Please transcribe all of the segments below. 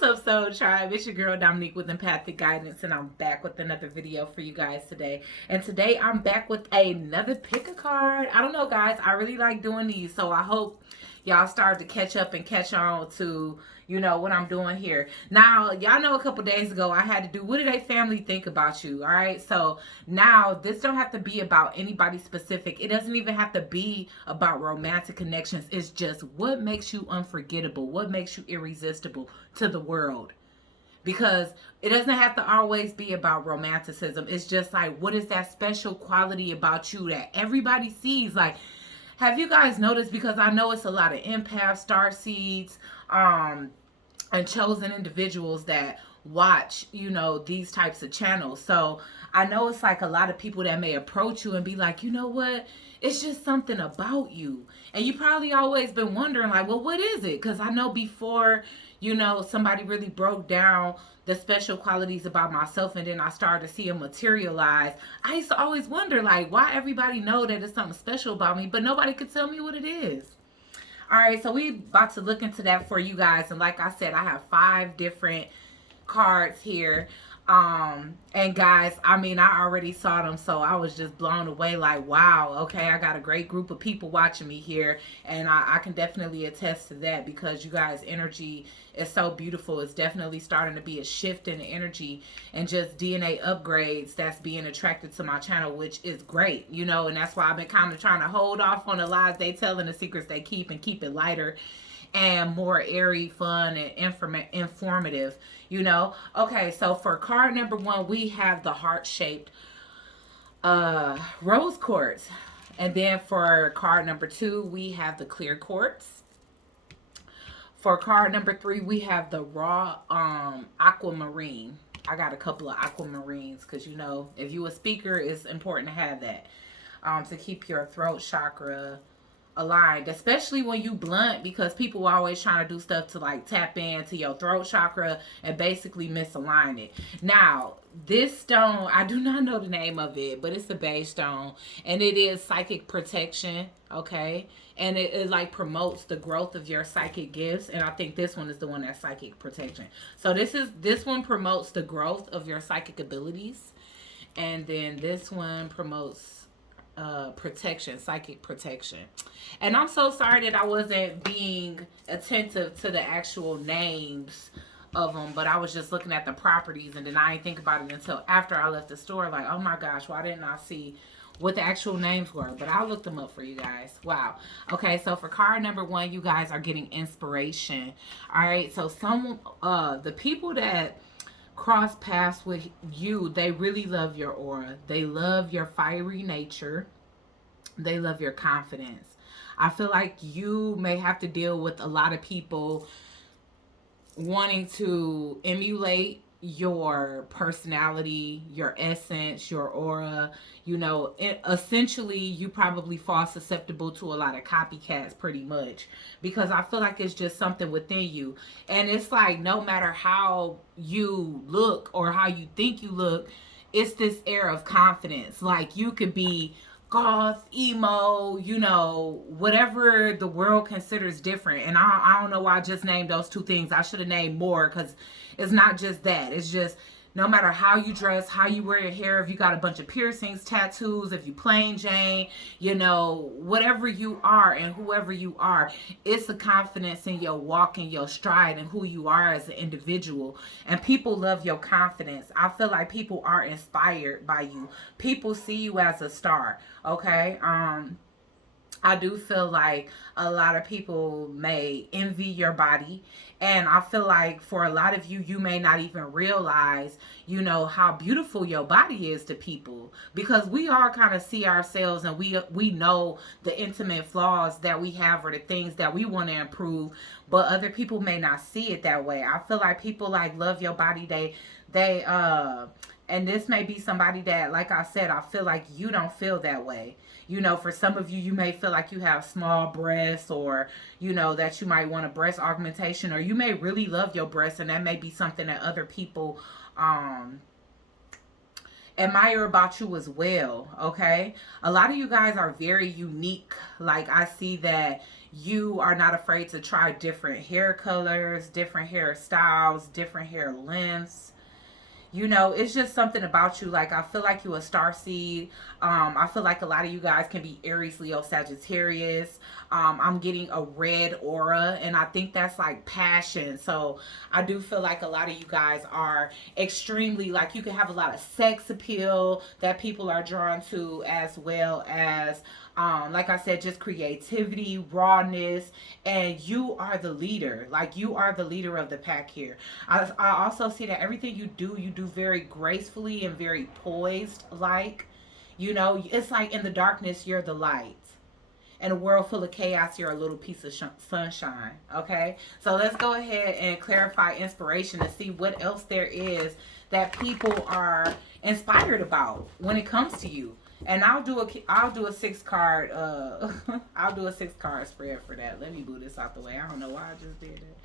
What's up, Soultribe? It's your girl Dominique with Empathic Guidance, and I'm back with another video for you guys today. And today I'm back with another pick a card. I don't know, guys. I really like doing these, so I hope y'all start to catch up and catch on to, you know, what I'm doing here. Now, y'all know a couple days ago I had to do what did a family think about you, all right? So now this don't have to be about anybody specific. It doesn't even have to be about romantic connections. It's just what makes you unforgettable, what makes you irresistible to the world. Because it doesn't have to always be about romanticism. It's just like, what is that special quality about you that everybody sees? Like, have you guys noticed? Because I know it's a lot of empaths, starseeds, and chosen individuals that watch, you know, these types of channels. So I know it's like a lot of people that may approach you and be like, you know what? It's just something about you. And you probably always been wondering like, well, what is it? Because I know before, you know, somebody really broke down the special qualities about myself and then I started to see them materialize. I used to always wonder like, why everybody know that it's something special about me, but nobody could tell me what it is. All right, so we about to look into that for you guys. And like I said, I have 5 different cards here. And guys, I mean, I already saw them, so I was just blown away like, wow, okay, I got a great group of people watching me here. And I can definitely attest to that because you guys' energy is so beautiful. It's definitely starting to be a shift in the energy and just DNA upgrades that's being attracted to my channel, which is great, you know, and that's why I've been kind of trying to hold off on the lies they tell and the secrets they keep and keep it lighter and more airy, fun, and informative, you know. Okay, so for card number 1, we have the heart-shaped rose quartz. And then for card number 2, we have the clear quartz. For card number 3, we have the raw aquamarine. I got a couple of aquamarines because, you know, if you a speaker, it's important to have that to keep your throat chakra aligned, especially when you blunt, because people are always trying to do stuff to like tap into your throat chakra and basically misalign it. Now, this stone, I do not know the name of it, but it's a beige stone and it is psychic protection, okay? And it like promotes the growth of your psychic gifts, and I think this one is the one that's psychic protection. So this one promotes the growth of your psychic abilities, and then this one promotes protection, psychic protection. And I'm so sorry that I wasn't being attentive to the actual names of them, but I was just looking at the properties and then I didn't think about it until after I left the store, like, oh my gosh, why didn't I see what the actual names were? But I'll look them up for you guys. Wow. Okay, so for card number 1, you guys are getting inspiration. All right, so the people that cross paths with you, they really love your aura. They love your fiery nature. They love your confidence. I feel like you may have to deal with a lot of people wanting to emulate your personality, your essence, your aura. You know, essentially you probably fall susceptible to a lot of copycats pretty much, because I feel like it's just something within you. And it's like no matter how you look or how you think you look, it's this air of confidence. Like you could be goth, emo, you know, whatever the world considers different. And I don't know why I just named those 2 things. I should have named more, because it's not just that. It's just no matter how you dress, how you wear your hair, if you got a bunch of piercings, tattoos, if you plain Jane, you know, whatever you are and whoever you are, it's a confidence in your walk and your stride and who you are as an individual. And people love your confidence. I feel like people are inspired by you. People see you as a star, okay? I do feel like a lot of people may envy your body. And I feel like for a lot of you, you may not even realize, you know, how beautiful your body is to people. Because we all kind of see ourselves and we know the intimate flaws that we have or the things that we want to improve. But other people may not see it that way. I feel like people like love your body. And this may be somebody that, like I said, I feel like you don't feel that way. You know, for some of you, you may feel like you have small breasts, or, you know, that you might want a breast augmentation, or you may really love your breasts, and that may be something that other people admire about you as well. Okay, a lot of you guys are very unique. Like, I see that you are not afraid to try different hair colors, different hairstyles, different hair lengths. You know, it's just something about you. Like, I feel like you a star seed. I feel like a lot of you guys can be Aries, Leo, Sagittarius. I'm getting a red aura, and I think that's like passion. So I do feel like a lot of you guys are extremely, like, you can have a lot of sex appeal that people are drawn to, as well as like I said, just creativity, rawness, and you are the leader. Like, you are the leader of the pack here. I also see that everything you do very gracefully and very poised. Like, you know, it's like in the darkness, you're the light. In a world full of chaos, you're a little piece of sunshine. Okay, so let's go ahead and clarify inspiration to see what else there is that people are inspired about when it comes to you. And I'll do a 6 card I'll do a 6 card spread for that. Let me move this out the way. I don't know why I just did it.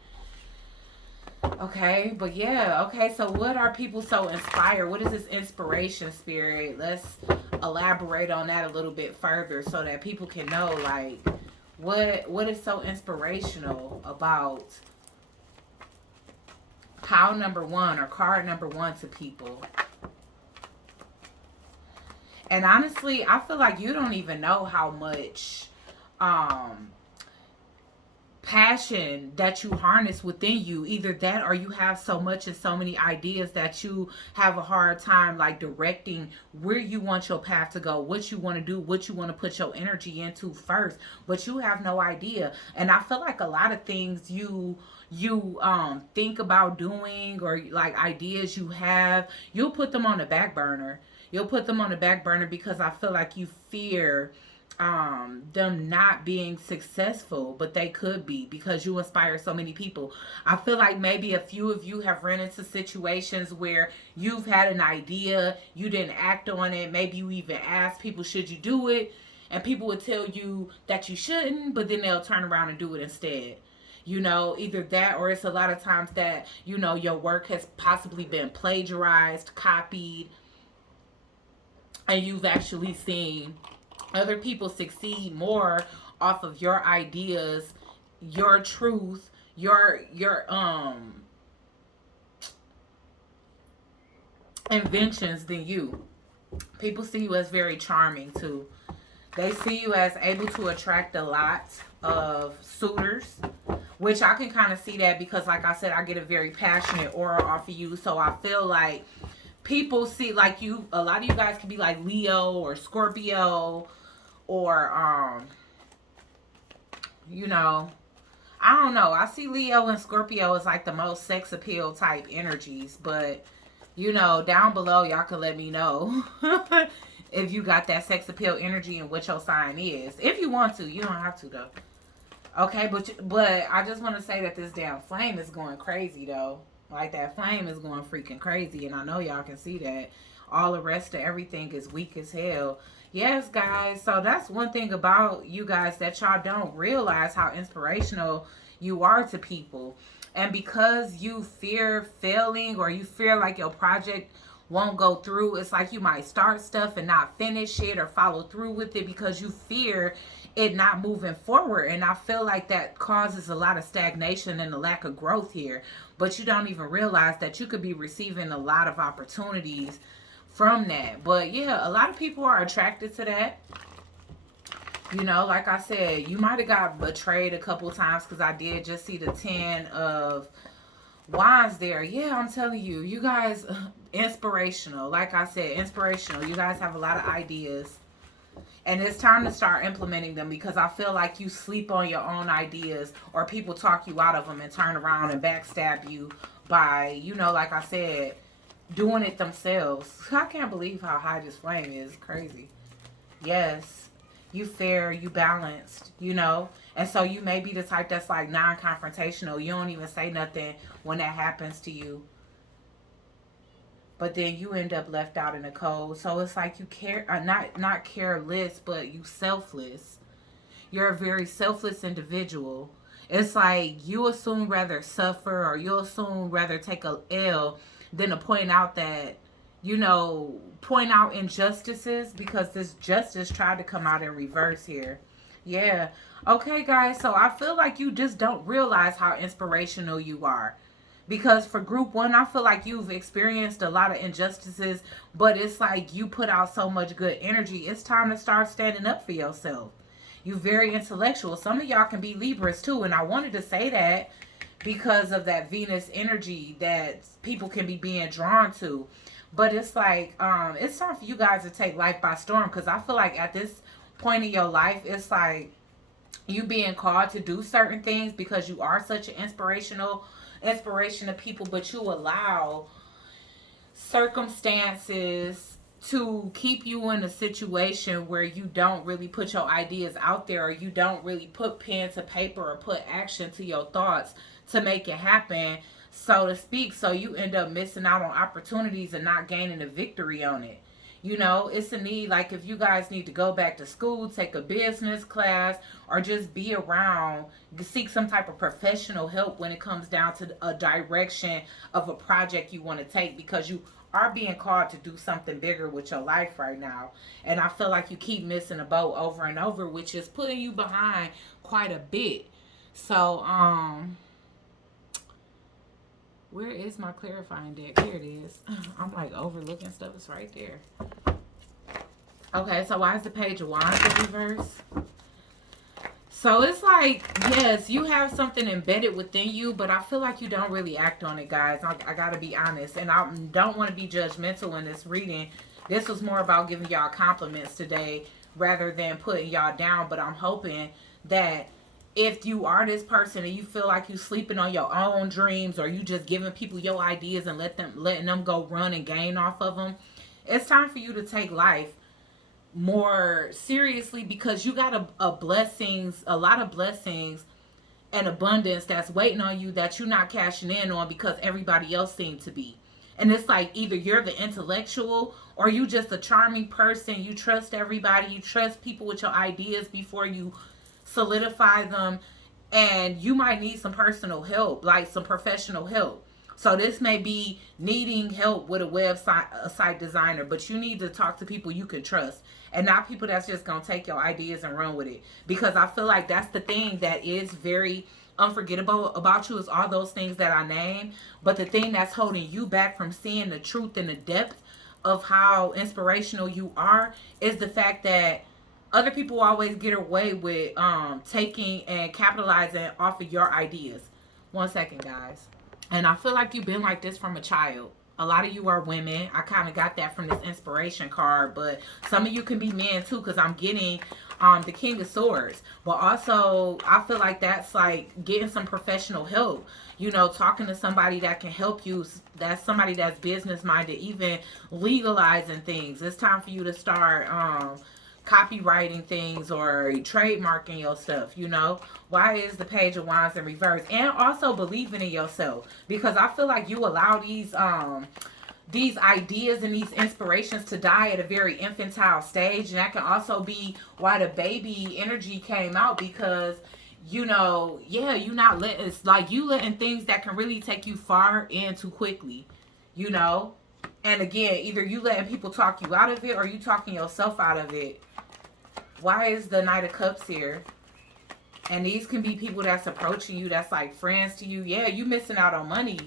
Okay, but yeah, okay, so what are people so inspired? What is this inspiration, spirit? Let's elaborate on that a little bit further so that people can know, like, what is so inspirational about pile number 1 or card number 1 to people. And honestly, I feel like you don't even know how much passion that you harness within you. Either that, or you have so much and so many ideas that you have a hard time, like, directing where you want your path to go, what you want to do, what you want to put your energy into first, but you have no idea. And I feel like a lot of things you think about doing, or like ideas you have, you'll put them on the back burner. You'll put them on the back burner because I feel like you fear them not being successful, but they could be, because you inspire so many people. I feel like maybe a few of you have run into situations where you've had an idea, you didn't act on it, maybe you even asked people, should you do it, and people would tell you that you shouldn't, but then they'll turn around and do it instead. You know, either that, or it's a lot of times that, you know, your work has possibly been plagiarized, copied, and you've actually seen other people succeed more off of your ideas, your truth, your inventions than you. People see you as very charming too. They see you as able to attract a lot of suitors, which I can kind of see that because, like I said, I get a very passionate aura off of you. So I feel like people see, like, you, a lot of you guys can be like Leo or Scorpio, or you know, I don't know. I see Leo and Scorpio as like the most sex appeal type energies, but you know, down below y'all can let me know if you got that sex appeal energy and what your sign is. If you want to, you don't have to though. Okay, but I just want to say that this damn flame is going crazy though. Like, that flame is going freaking crazy, and I know y'all can see that. All the rest of everything is weak as hell. Yes, guys. So that's one thing about you guys, that y'all don't realize how inspirational you are to people. And because you fear failing, or you fear like your project won't go through, it's like you might start stuff and not finish it or follow through with it because you fear it not moving forward. And I feel like that causes a lot of stagnation and a lack of growth here. But you don't even realize that you could be receiving a lot of opportunities from that. But yeah, a lot of people are attracted to that. You know, like I said, you might have got betrayed a couple times, because I did just see the 10 of Wands there. Yeah, I'm telling you, you guys, inspirational. Like I said, inspirational. You guys have a lot of ideas. And it's time to start implementing them, because I feel like you sleep on your own ideas, or people talk you out of them and turn around and backstab you by, you know, like I said, doing it themselves. I can't believe how high this flame is. Crazy. Yes. You fair, you balanced, you know. And so you may be the type that's like non-confrontational. You don't even say nothing when that happens to you. But then you end up left out in the cold. So it's like you care, not careless, but you selfless. You're a very selfless individual. It's like you assume rather suffer, or you assume rather take a L than to point out that point out injustices, because this justice tried to come out in reverse here. Yeah. Okay, guys. So I feel like you just don't realize how inspirational you are. Because for group one, I feel like you've experienced a lot of injustices, but it's like you put out so much good energy. It's time to start standing up for yourself. You very intellectual. Some of y'all can be Libras too, and I wanted to say that because of that Venus energy that people can be being drawn to. But it's like it's time for you guys to take life by storm, because I feel like at this point in your life, it's like you being called to do certain things because you are such an inspiration to people, but you allow circumstances to keep you in a situation where you don't really put your ideas out there, or you don't really put pen to paper or put action to your thoughts to make it happen, so to speak. So you end up missing out on opportunities and not gaining a victory on it. It's a need. Like, if you guys need to go back to school, take a business class, or just be around, seek some type of professional help when it comes down to a direction of a project you want to take, because you are being called to do something bigger with your life right now. And I feel like you keep missing a boat over and over, which is putting you behind quite a bit. So, where is my clarifying deck? Here it is. I'm like overlooking stuff. It's right there. Okay, so why is the Page of Wands in reverse? So it's like, yes, you have something embedded within you, but I feel like you don't really act on it, guys. I gotta be honest. And I don't want to be judgmental in this reading. This was more about giving y'all compliments today rather than putting y'all down. But I'm hoping that if you are this person and you feel like you sleeping on your own dreams, or you just giving people your ideas and letting them go run and gain off of them, it's time for you to take life more seriously, because you got a lot of blessings and abundance that's waiting on you that you're not cashing in on because everybody else seems to be. And it's like either you're the intellectual, or you just a charming person. You trust everybody. You trust people with your ideas before you solidify them. And you might need some personal help, like some professional help. So this may be needing help with a site designer, but you need to talk to people you can trust, and not people that's just going to take your ideas and run with it. Because I feel like that's the thing that is very unforgettable about you, is all those things that I named. But the thing that's holding you back from seeing the truth and the depth of how inspirational you are is the fact that other people always get away with taking and capitalizing off of your ideas. One second, guys. And I feel like you've been like this from a child. A lot of you are women. I kind of got that from this inspiration card, but some of you can be men too, because I'm getting the King of Swords. But also, I feel like that's like getting some professional help. Talking to somebody that can help you. That's somebody that's business minded, even legalizing things. It's time for you to start copywriting things or trademarking your stuff. Why is the Page of Wands in reverse? And also believing in yourself, because I feel like you allow these ideas and these inspirations to die at a very infantile stage. And that can also be why the baby energy came out, because you're not letting, it's like you letting things that can really take you far in too quickly. And again, either you letting people talk you out of it, or you talking yourself out of it. Why is the Knight of Cups here? And these can be people that's approaching you, that's like friends to you. Yeah, you missing out on money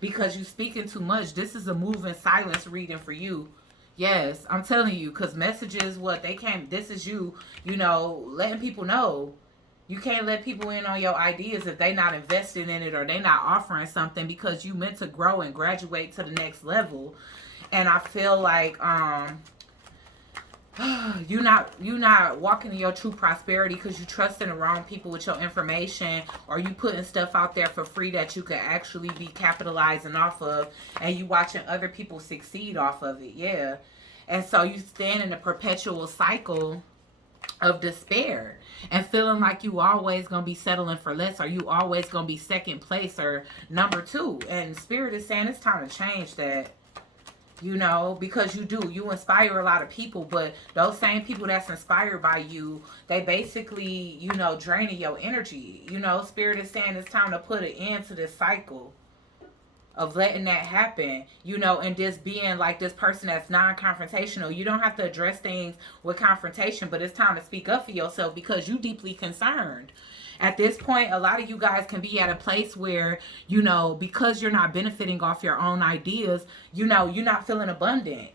because you speaking too much. This is a move in silence reading for you. Yes, I'm telling you, because messages, this is you, letting people know. You can't let people in on your ideas if they not investing in it, or they not offering something, because you meant to grow and graduate to the next level. And I feel like you're not walking in your true prosperity because you trusting the wrong people with your information, or you putting stuff out there for free that you could actually be capitalizing off of, and you watching other people succeed off of it. Yeah. And so you stand in a perpetual cycle of despair and feeling like you always gonna be settling for less, or you always gonna be second place or number two. And Spirit is saying it's time to change that. Because you inspire a lot of people, but those same people that's inspired by you, they basically, draining your energy. Spirit is saying it's time to put an end to this cycle. of letting that happen, you know, and just being like this person that's non-confrontational. You don't have to address things with confrontation, but it's time to speak up for yourself because you deeply concerned. At this point, a lot of you guys can be at a place where, you know, because you're not benefiting off your own ideas, you know, you're not feeling abundant.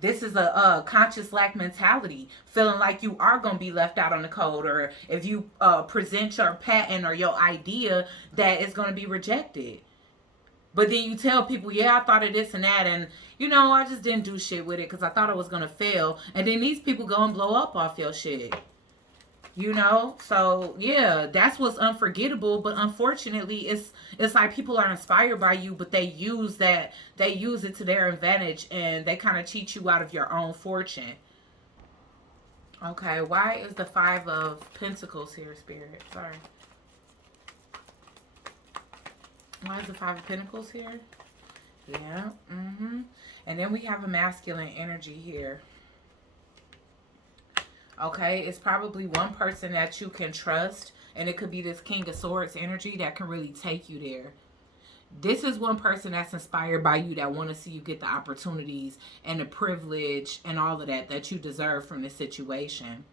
This is a conscious lack mentality, feeling like you are going to be left out on the cold, or if you present your patent or your idea, that it's going to be rejected. But then you tell people, yeah, I thought of this and that, and you know, I just didn't do shit with it because I thought it was gonna fail. And then these people go and blow up off your shit. You know? So yeah, that's what's unforgettable. But unfortunately, it's like people are inspired by you, but they use it to their advantage, and they kind of cheat you out of your own fortune. Okay, why is the Five of Pentacles here, Spirit? Sorry. Why is the Five of Pentacles here? Yeah. And then we have a masculine energy here. Okay, it's probably one person that you can trust, and it could be this King of Swords energy that can really take you there. This is one person that's inspired by you, that want to see you get the opportunities and the privilege and all of that you deserve from this situation.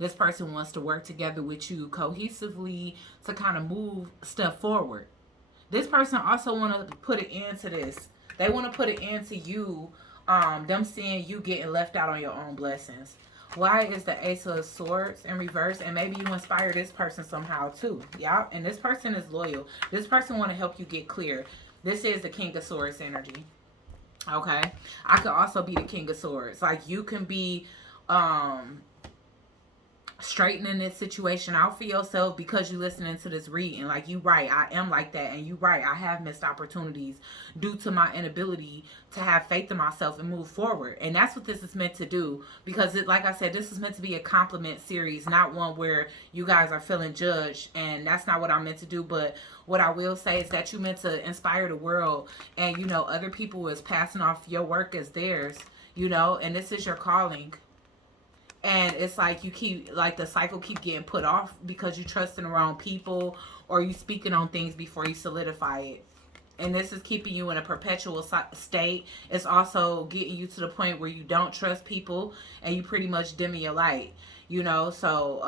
This person wants to work together with you cohesively to kind of move stuff forward. This person also want to put an end to this. They want to put an end to you, them seeing you getting left out on your own blessings. Why is the Ace of Swords in reverse? And maybe you inspire this person somehow too. Yeah, and this person is loyal. This person want to help you get clear. This is the King of Swords energy. Okay, I could also be the King of Swords. Like, you can be straightening this situation out for yourself because you listening to this reading. Like, you right, I am like that, and you right, I have missed opportunities due to my inability to have faith in myself and move forward. And that's what this is meant to do, because it, like I said, this is meant to be a compliment series, not one where you guys are feeling judged, and that's not what I'm meant to do. But what I will say is that you meant to inspire the world, and you know, other people is passing off your work as theirs, you know, and this is your calling. And it's like you keep, like, the cycle keep getting put off because you trust in the wrong people, or you speaking on things before you solidify it. And this is keeping you in a perpetual state. It's also getting you to the point where you don't trust people, and you pretty much dimming your light. You know, so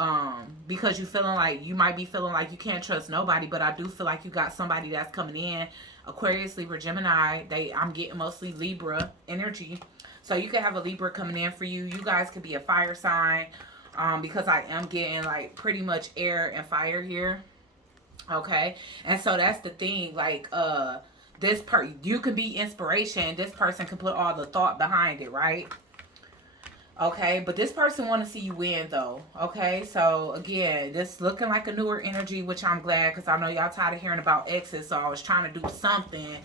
because you feeling like, you might be feeling like you can't trust nobody, but I do feel like you got somebody that's coming in. Aquarius, Libra, Gemini. I'm getting mostly Libra energy. So you could have a Libra coming in for you. You guys could be a fire sign, because I am getting like pretty much air and fire here. Okay, and so that's the thing. Like, you can be inspiration. This person can put all the thought behind it, right? Okay, but this person want to see you win, though. Okay, so again, this looking like a newer energy, which I'm glad, because I know y'all tired of hearing about exes. So I was trying to do something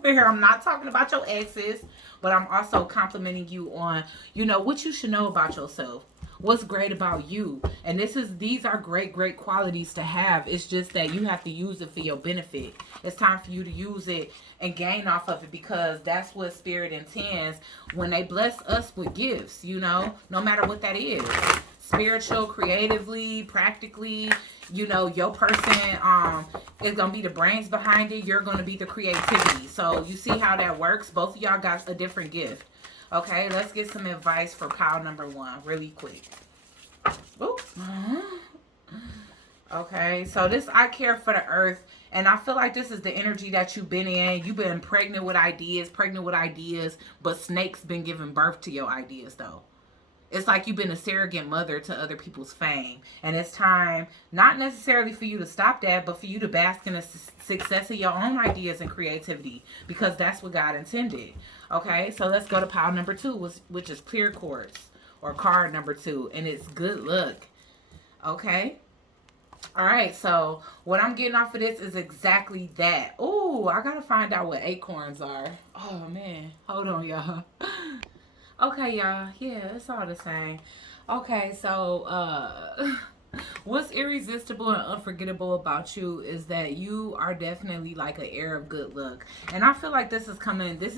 where I'm not talking about your exes, but I'm also complimenting you on, you know, what you should know about yourself. What's great about you. And these are great qualities to have. It's just that you have to use it for your benefit. It's time for you to use it and gain off of it, because that's what Spirit intends when they bless us with gifts, you know, no matter what that is. Spiritual, creatively, practically, you know, your person is going to be the brains behind it. You're going to be the creativity. So you see how that works? Both of y'all got a different gift. Okay, let's get some advice for pile number 1 really quick. Ooh. Okay, so this, I care for the earth, and I feel like this is the energy that you've been in. You've been pregnant with ideas, but snakes been giving birth to your ideas, though. It's like you've been a surrogate mother to other people's fame. And it's time, not necessarily for you to stop that, but for you to bask in the success of your own ideas and creativity, because that's what God intended. Okay, so let's go to pile number 2, which is clear quartz, or card number 2, and it's good luck. Okay. All right, so what I'm getting off of this is exactly that. Oh, I got to find out what acorns are. Oh, man. Hold on, y'all. Okay, y'all. Yeah, it's all the same. Okay, so What's irresistible and unforgettable about you is that you are definitely like an air of good luck. And I feel like this is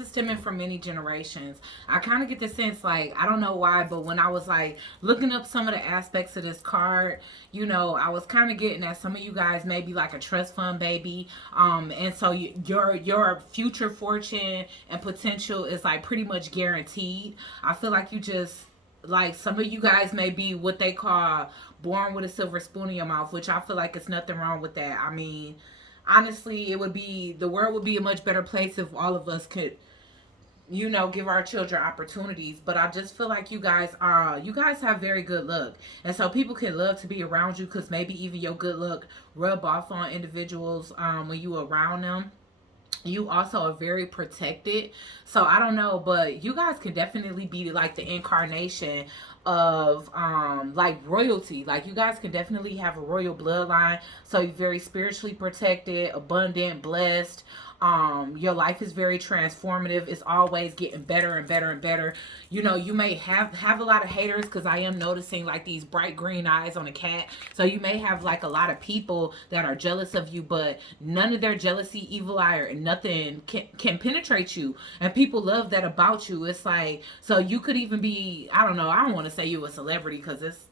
stemming from many generations. I kind of get the sense, like, I don't know why, but when I was like looking up some of the aspects of this card, I was kind of getting that some of you guys may be like a trust fund baby. And so your future fortune and potential is like pretty much guaranteed. I feel like you just, like, some of you guys may be what they call born with a silver spoon in your mouth, which I feel like it's nothing wrong with that. I mean, honestly, the world would be a much better place if all of us could, give our children opportunities. But I just feel like you guys have very good luck. And so people can love to be around you because maybe even your good luck rub off on individuals when you around them. You also are very protected. So I don't know, but you guys can definitely be like the incarnation of like royalty. Like, you guys can definitely have a royal bloodline. So you're very spiritually protected, abundant, blessed. Your life is very transformative. It's always getting better and better and better. You may have a lot of haters, because I am noticing like these bright green eyes on a cat. So you may have like a lot of people that are jealous of you, but none of their jealousy, evil eye, or nothing can penetrate you. And people love that about you. It's like, so you could even be, I don't know, I don't want to say you a celebrity, because it's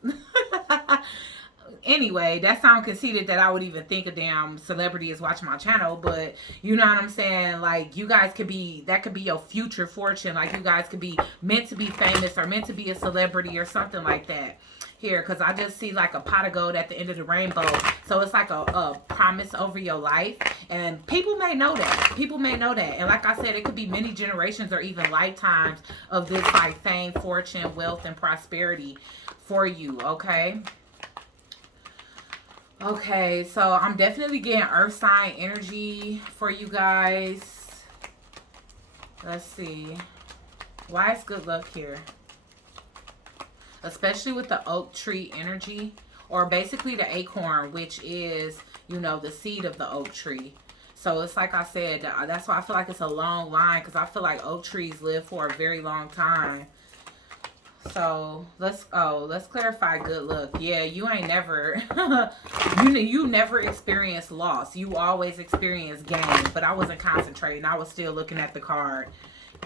anyway, that sound conceited that I would even think a damn celebrity is watching my channel. But you know what I'm saying? Like, you guys could be, that could be your future fortune. Like, you guys could be meant to be famous or meant to be a celebrity or something like that. Here, because I just see like a pot of gold at the end of the rainbow. So it's like a promise over your life. And people may know that. People may know that. And like I said, it could be many generations or even lifetimes of this like fame, fortune, wealth, and prosperity for you. Okay. Okay, so I'm definitely getting earth sign energy for you guys. Let's see. Why is good luck here? Especially with the oak tree energy, or basically the acorn, which is, the seed of the oak tree. So it's like I said, that's why I feel like it's a long line, because I feel like oak trees live for a very long time. So let's clarify good luck. Yeah, you ain't never you never experience loss. You always experience gain. But I wasn't concentrating. I was still looking at the card.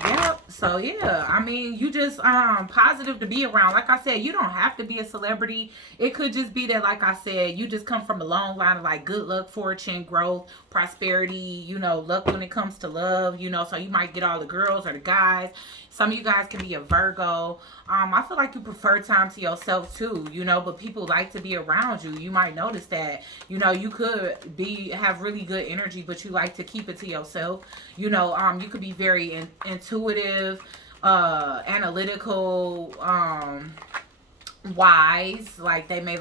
Yep. So yeah, I mean, you just positive to be around. Like I said, you don't have to be a celebrity. It could just be that, like I said, you just come from a long line of like good luck, fortune, growth, prosperity, luck when it comes to love, so you might get all the girls or the guys. Some of you guys can be a Virgo. I feel like you prefer time to yourself too, but people like to be around you. You might notice that, you could have really good energy, but you like to keep it to yourself. You could be very intuitive, analytical, wise. Like, they may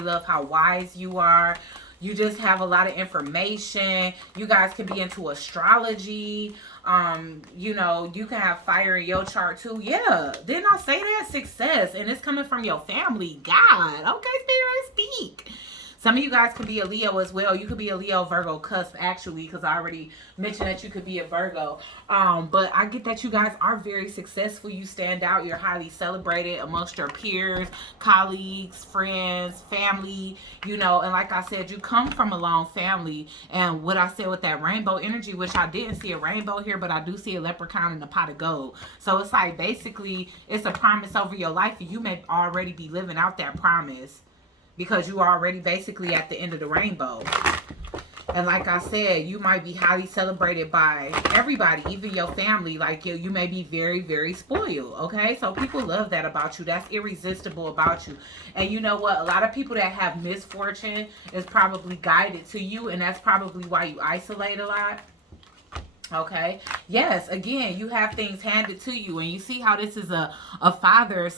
love how wise you are. You just have a lot of information. You guys can be into astrology. You can have fire in your chart too. Yeah. Didn't I say that? Success. And it's coming from your family. God. Okay, Spirit, speak. Some of you guys could be a Leo as well. You could be a Leo Virgo cusp, actually, because I already mentioned that you could be a Virgo. But I get that you guys are very successful. You stand out. You're highly celebrated amongst your peers, colleagues, friends, family, and like I said, you come from a long family. And what I said with that rainbow energy, which I didn't see a rainbow here, but I do see a leprechaun in a pot of gold. So it's like, basically, it's a promise over your life, and you may already be living out that promise, because you are already basically at the end of the rainbow. And like I said, you might be highly celebrated by everybody, even your family. Like, you may be very, very spoiled, okay? So people love that about you. That's irresistible about you. And you know what? A lot of people that have misfortune is probably guided to you, and that's probably why you isolate a lot. Okay. Yes. Again, you have things handed to you, and you see how this is a father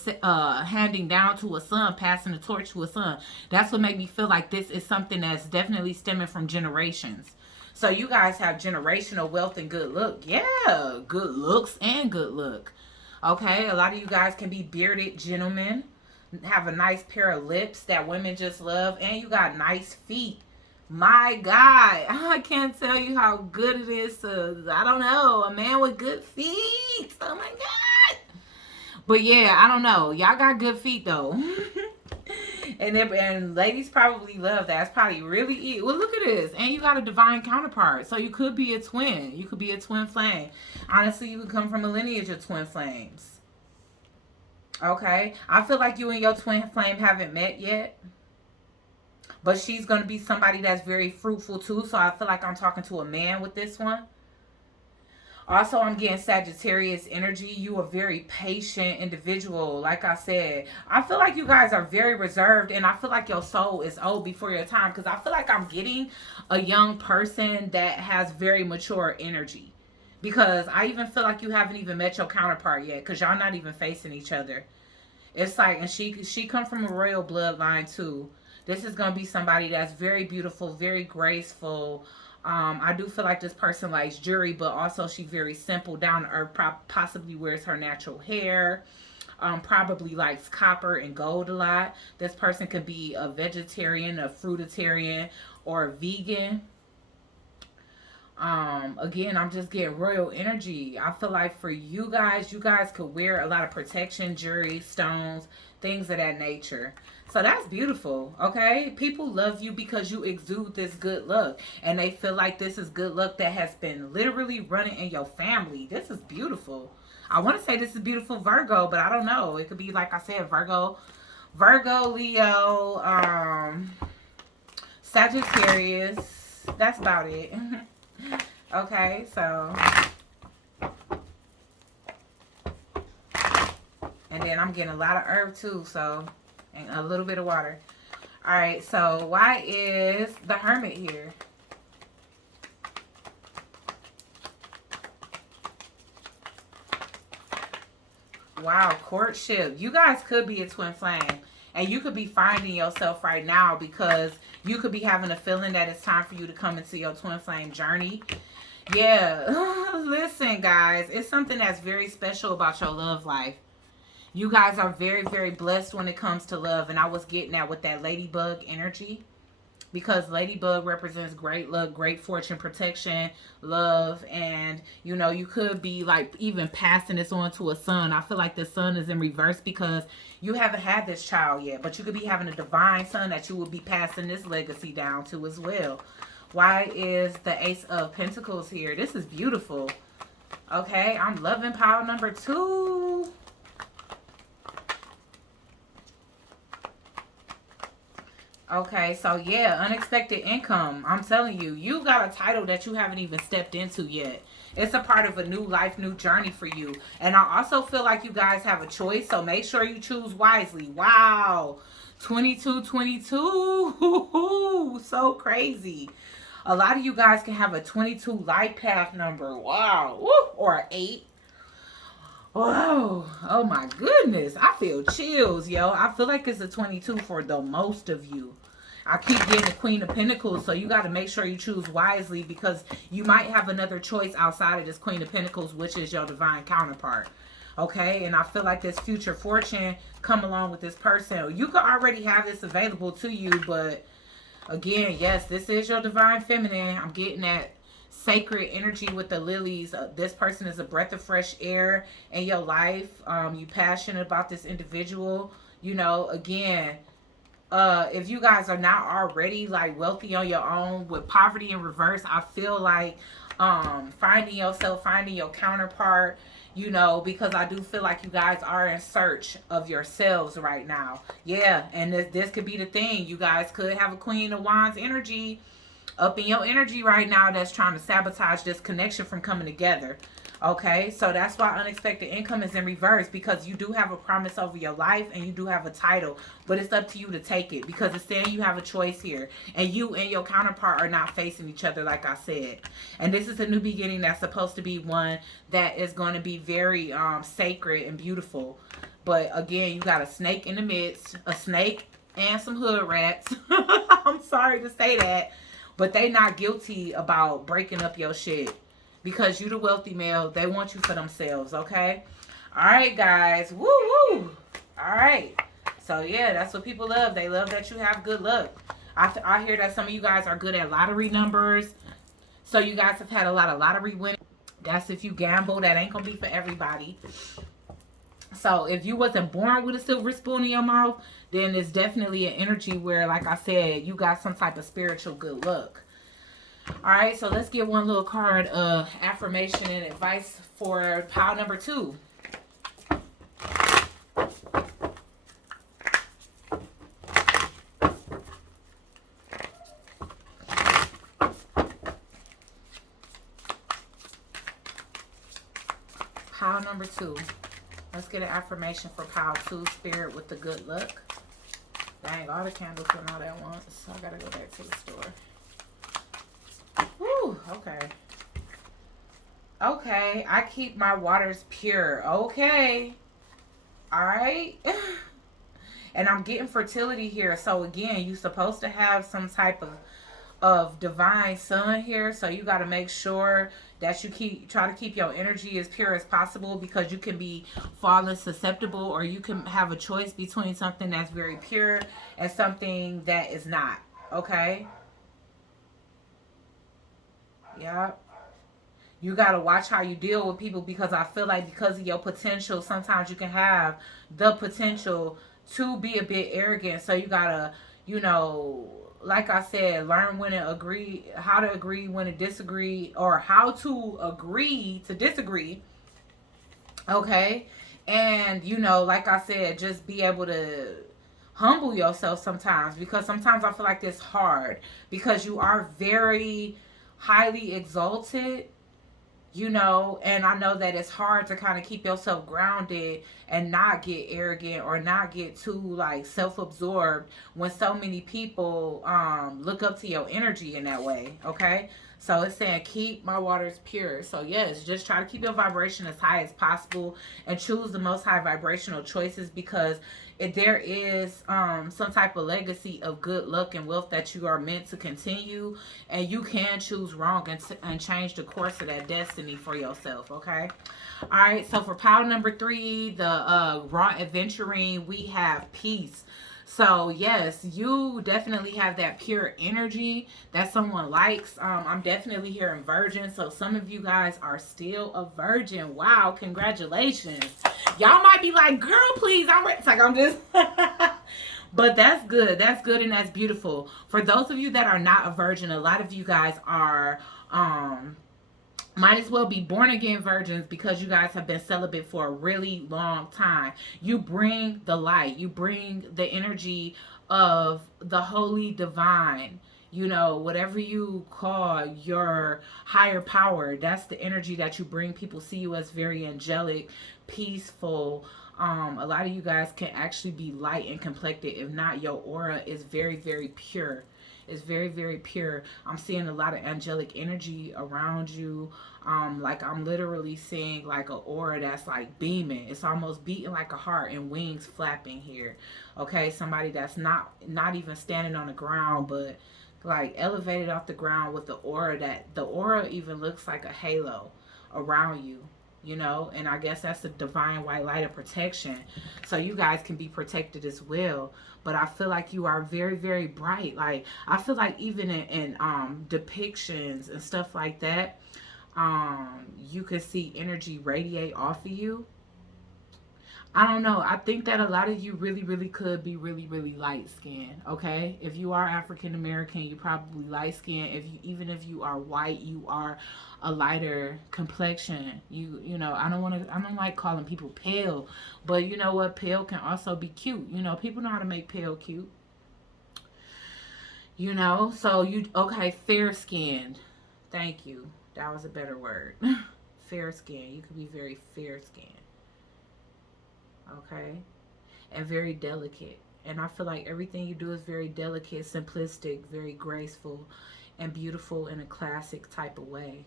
handing down to a son, passing the torch to a son. That's what made me feel like this is something that's definitely stemming from generations. So you guys have generational wealth and good look. Yeah, good looks and good look. Okay. A lot of you guys can be bearded gentlemen, have a nice pair of lips that women just love, and you got nice feet. My God, I can't tell you how good it is to, I don't know, a man with good feet. Oh my God. But yeah, I don't know. Y'all got good feet though. And ladies probably love that. It's probably really easy. Well, look at this. And you got a divine counterpart. So you could be a twin. You could be a twin flame. Honestly, you could come from a lineage of twin flames. Okay? I feel like you and your twin flame haven't met yet. But she's going to be somebody that's very fruitful too. So I feel like I'm talking to a man with this one. Also, I'm getting Sagittarius energy. You are a very patient individual. Like I said, I feel like you guys are very reserved, and I feel like your soul is old before your time, because I feel like I'm getting a young person that has very mature energy, because I even feel like you haven't even met your counterpart yet, because y'all not even facing each other. It's like, and she come from a royal bloodline too. This is going to be somebody that's very beautiful, very graceful. I do feel like this person likes jewelry, but also she's very simple, down to earth, possibly wears her natural hair, probably likes copper and gold a lot. This person could be a vegetarian, a fruitarian, or a vegan. Again, I'm just getting royal energy. I feel like for you guys could wear a lot of protection, jewelry, stones, things of that nature. So that's beautiful, okay? People love you because you exude this good luck. And they feel like this is good luck that has been literally running in your family. This is beautiful. I want to say this is beautiful Virgo, but I don't know. It could be, like I said, Virgo, Leo, Sagittarius. That's about it. Okay, so. And then I'm getting a lot of herb too, so. And a little bit of water. Alright, so why is the Hermit here? Wow, courtship. You guys could be a twin flame. And you could be finding yourself right now, because you could be having a feeling that it's time for you to come into your twin flame journey. Yeah. Listen, guys. It's something that's very special about your love life. You guys are very, very blessed when it comes to love. And I was getting that with that ladybug energy. Because ladybug represents great luck, great fortune, protection, love. And, you know, you could be like even passing this on to a son. I feel like the son is in reverse because you haven't had this child yet. But you could be having a divine son that you will be passing this legacy down to as well. Why is the Ace of Pentacles here? This is beautiful. Okay, I'm loving pile number 2. Okay, so yeah, unexpected income. I'm telling you, you got a title that you haven't even stepped into yet. It's a part of a new life, new journey for you. And I also feel like you guys have a choice, so make sure you choose wisely. Wow, 2222. So crazy. A lot of you guys can have a 22 life path number. Wow. Woo. Or an 8. Whoa. Oh my goodness. I feel chills, yo. I feel like it's a 22 for the most of you. I keep getting the Queen of Pentacles, so you got to make sure you choose wisely, because you might have another choice outside of this Queen of Pentacles, which is your divine counterpart. Okay, and I feel like this future fortune come along with this person. You could already have this available to you, but again, yes, this is your divine feminine. I'm getting that sacred energy with the lilies. This person is a breath of fresh air in your life. You passionate about this individual. You know, again, if you guys are not already like wealthy on your own with poverty in reverse, I feel like finding yourself, finding your counterpart, you know, because I do feel like you guys are in search of yourselves right now. Yeah, and this could be the thing. You guys could have a Queen of Wands energy up in your energy right now that's trying to sabotage this connection from coming together. Okay, so that's why unexpected income is in reverse, because you do have a promise over your life and you do have a title, but it's up to you to take it, because it's saying you have a choice here, and you and your counterpart are not facing each other, like I said. And this is a new beginning that's supposed to be one that is going to be very sacred and beautiful. But again, you got a snake in the midst, a snake and some hood rats. I'm sorry to say that, but they not guilty about breaking up your shit. Because you the wealthy male, they want you for themselves, okay? All right, guys. Woo, woo. All right. So, yeah, that's what people love. They love that you have good luck. I hear that some of you guys are good at lottery numbers. So, you guys have had a lot of lottery winnings. That's if you gamble. That ain't going to be for everybody. So if you wasn't born with a silver spoon in your mouth, then it's definitely an energy where, like I said, you got some type of spiritual good luck. All right, so let's get one little card of affirmation and advice for pile number 2. Pile number 2. Let's get an affirmation for pile 2, spirit with the good luck. Dang, all the candles went out at once, so I gotta go back to the store. Whew, okay. Okay, I keep my waters pure. Okay. All right. And I'm getting fertility here. So again, you're supposed to have some type of divine sun here, so you got to make sure that you try to keep your energy as pure as possible, because you can be fallen susceptible, or you can have a choice between something that's very pure and something that is not. Okay. Yep. You got to watch how you deal with people, because I feel like because of your potential, sometimes you can have the potential to be a bit arrogant. So you got to, you know, like I said, learn when to agree, how to agree when to disagree, or how to agree to disagree. Okay. And, you know, like I said, just be able to humble yourself sometimes, because sometimes I feel like it's hard because you are very highly exalted, you know, and I know that it's hard to kind of keep yourself grounded and not get arrogant or not get too like self-absorbed when so many people look up to your energy in that way. Okay, so it's saying keep my waters pure. So yes, just try to keep your vibration as high as possible and choose the most high vibrational choices, because if there is some type of legacy of good luck and wealth that you are meant to continue, and you can choose wrong and change the course of that destiny for yourself. Okay. All right, so for pile number 3, the raw adventuring, we have peace. So yes, you definitely have that pure energy that someone likes. I'm definitely hearing virgin. So some of you guys are still a virgin. Wow, congratulations. Y'all might be like, girl, please, I'm ready. It's like, I'm just but that's good. That's good and that's beautiful. For those of you that are not a virgin, a lot of you guys are might as well be born again virgins, because you guys have been celibate for a really long time. You bring the light, you bring the energy of the holy divine, you know, whatever you call your higher power. That's the energy that you bring. People see you as very angelic, peaceful. A lot of you guys can actually be light and complected. If not, your aura is very, very pure. It's very, very pure. I'm seeing a lot of angelic energy around you. Like I'm literally seeing like an aura that's like beaming. It's almost beating like a heart and wings flapping here. Okay, somebody that's not even standing on the ground, but like elevated off the ground with the aura, that the aura even looks like a halo around you, you know. And I guess that's the divine white light of protection, so you guys can be protected as well. But I feel like you are very, very bright. Like I feel like even in depictions and stuff like that, you can see energy radiate off of you. I don't know. I think that a lot of you really, really could be really, really light skinned. Okay, if you are African American, you probably light skinned. If you, even if you are white, you are a lighter complexion. You know, I don't want to. I don't like calling people pale, but you know what? Pale can also be cute. You know, people know how to make pale cute. You know, so you okay? Fair skinned. Thank you. That was a better word. Fair skin. You could be very fair skinned. Okay, and very delicate. And I feel like everything you do is very delicate, simplistic, very graceful, and beautiful in a classic type of way.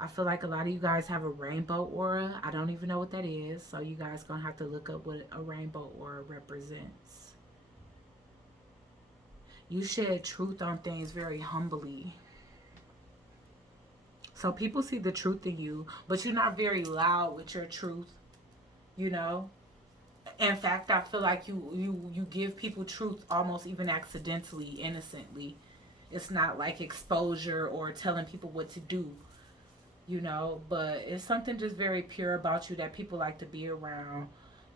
I feel like a lot of you guys have a rainbow aura. I don't even know what that is, so you guys gonna have to look up what a rainbow aura represents. You shed truth on things very humbly. So people see the truth in you, but you're not very loud with your truth, you know. In fact, I feel like you give people truth almost even accidentally, innocently. It's not like exposure or telling people what to do. you know, but it's something just very pure about you that people like to be around.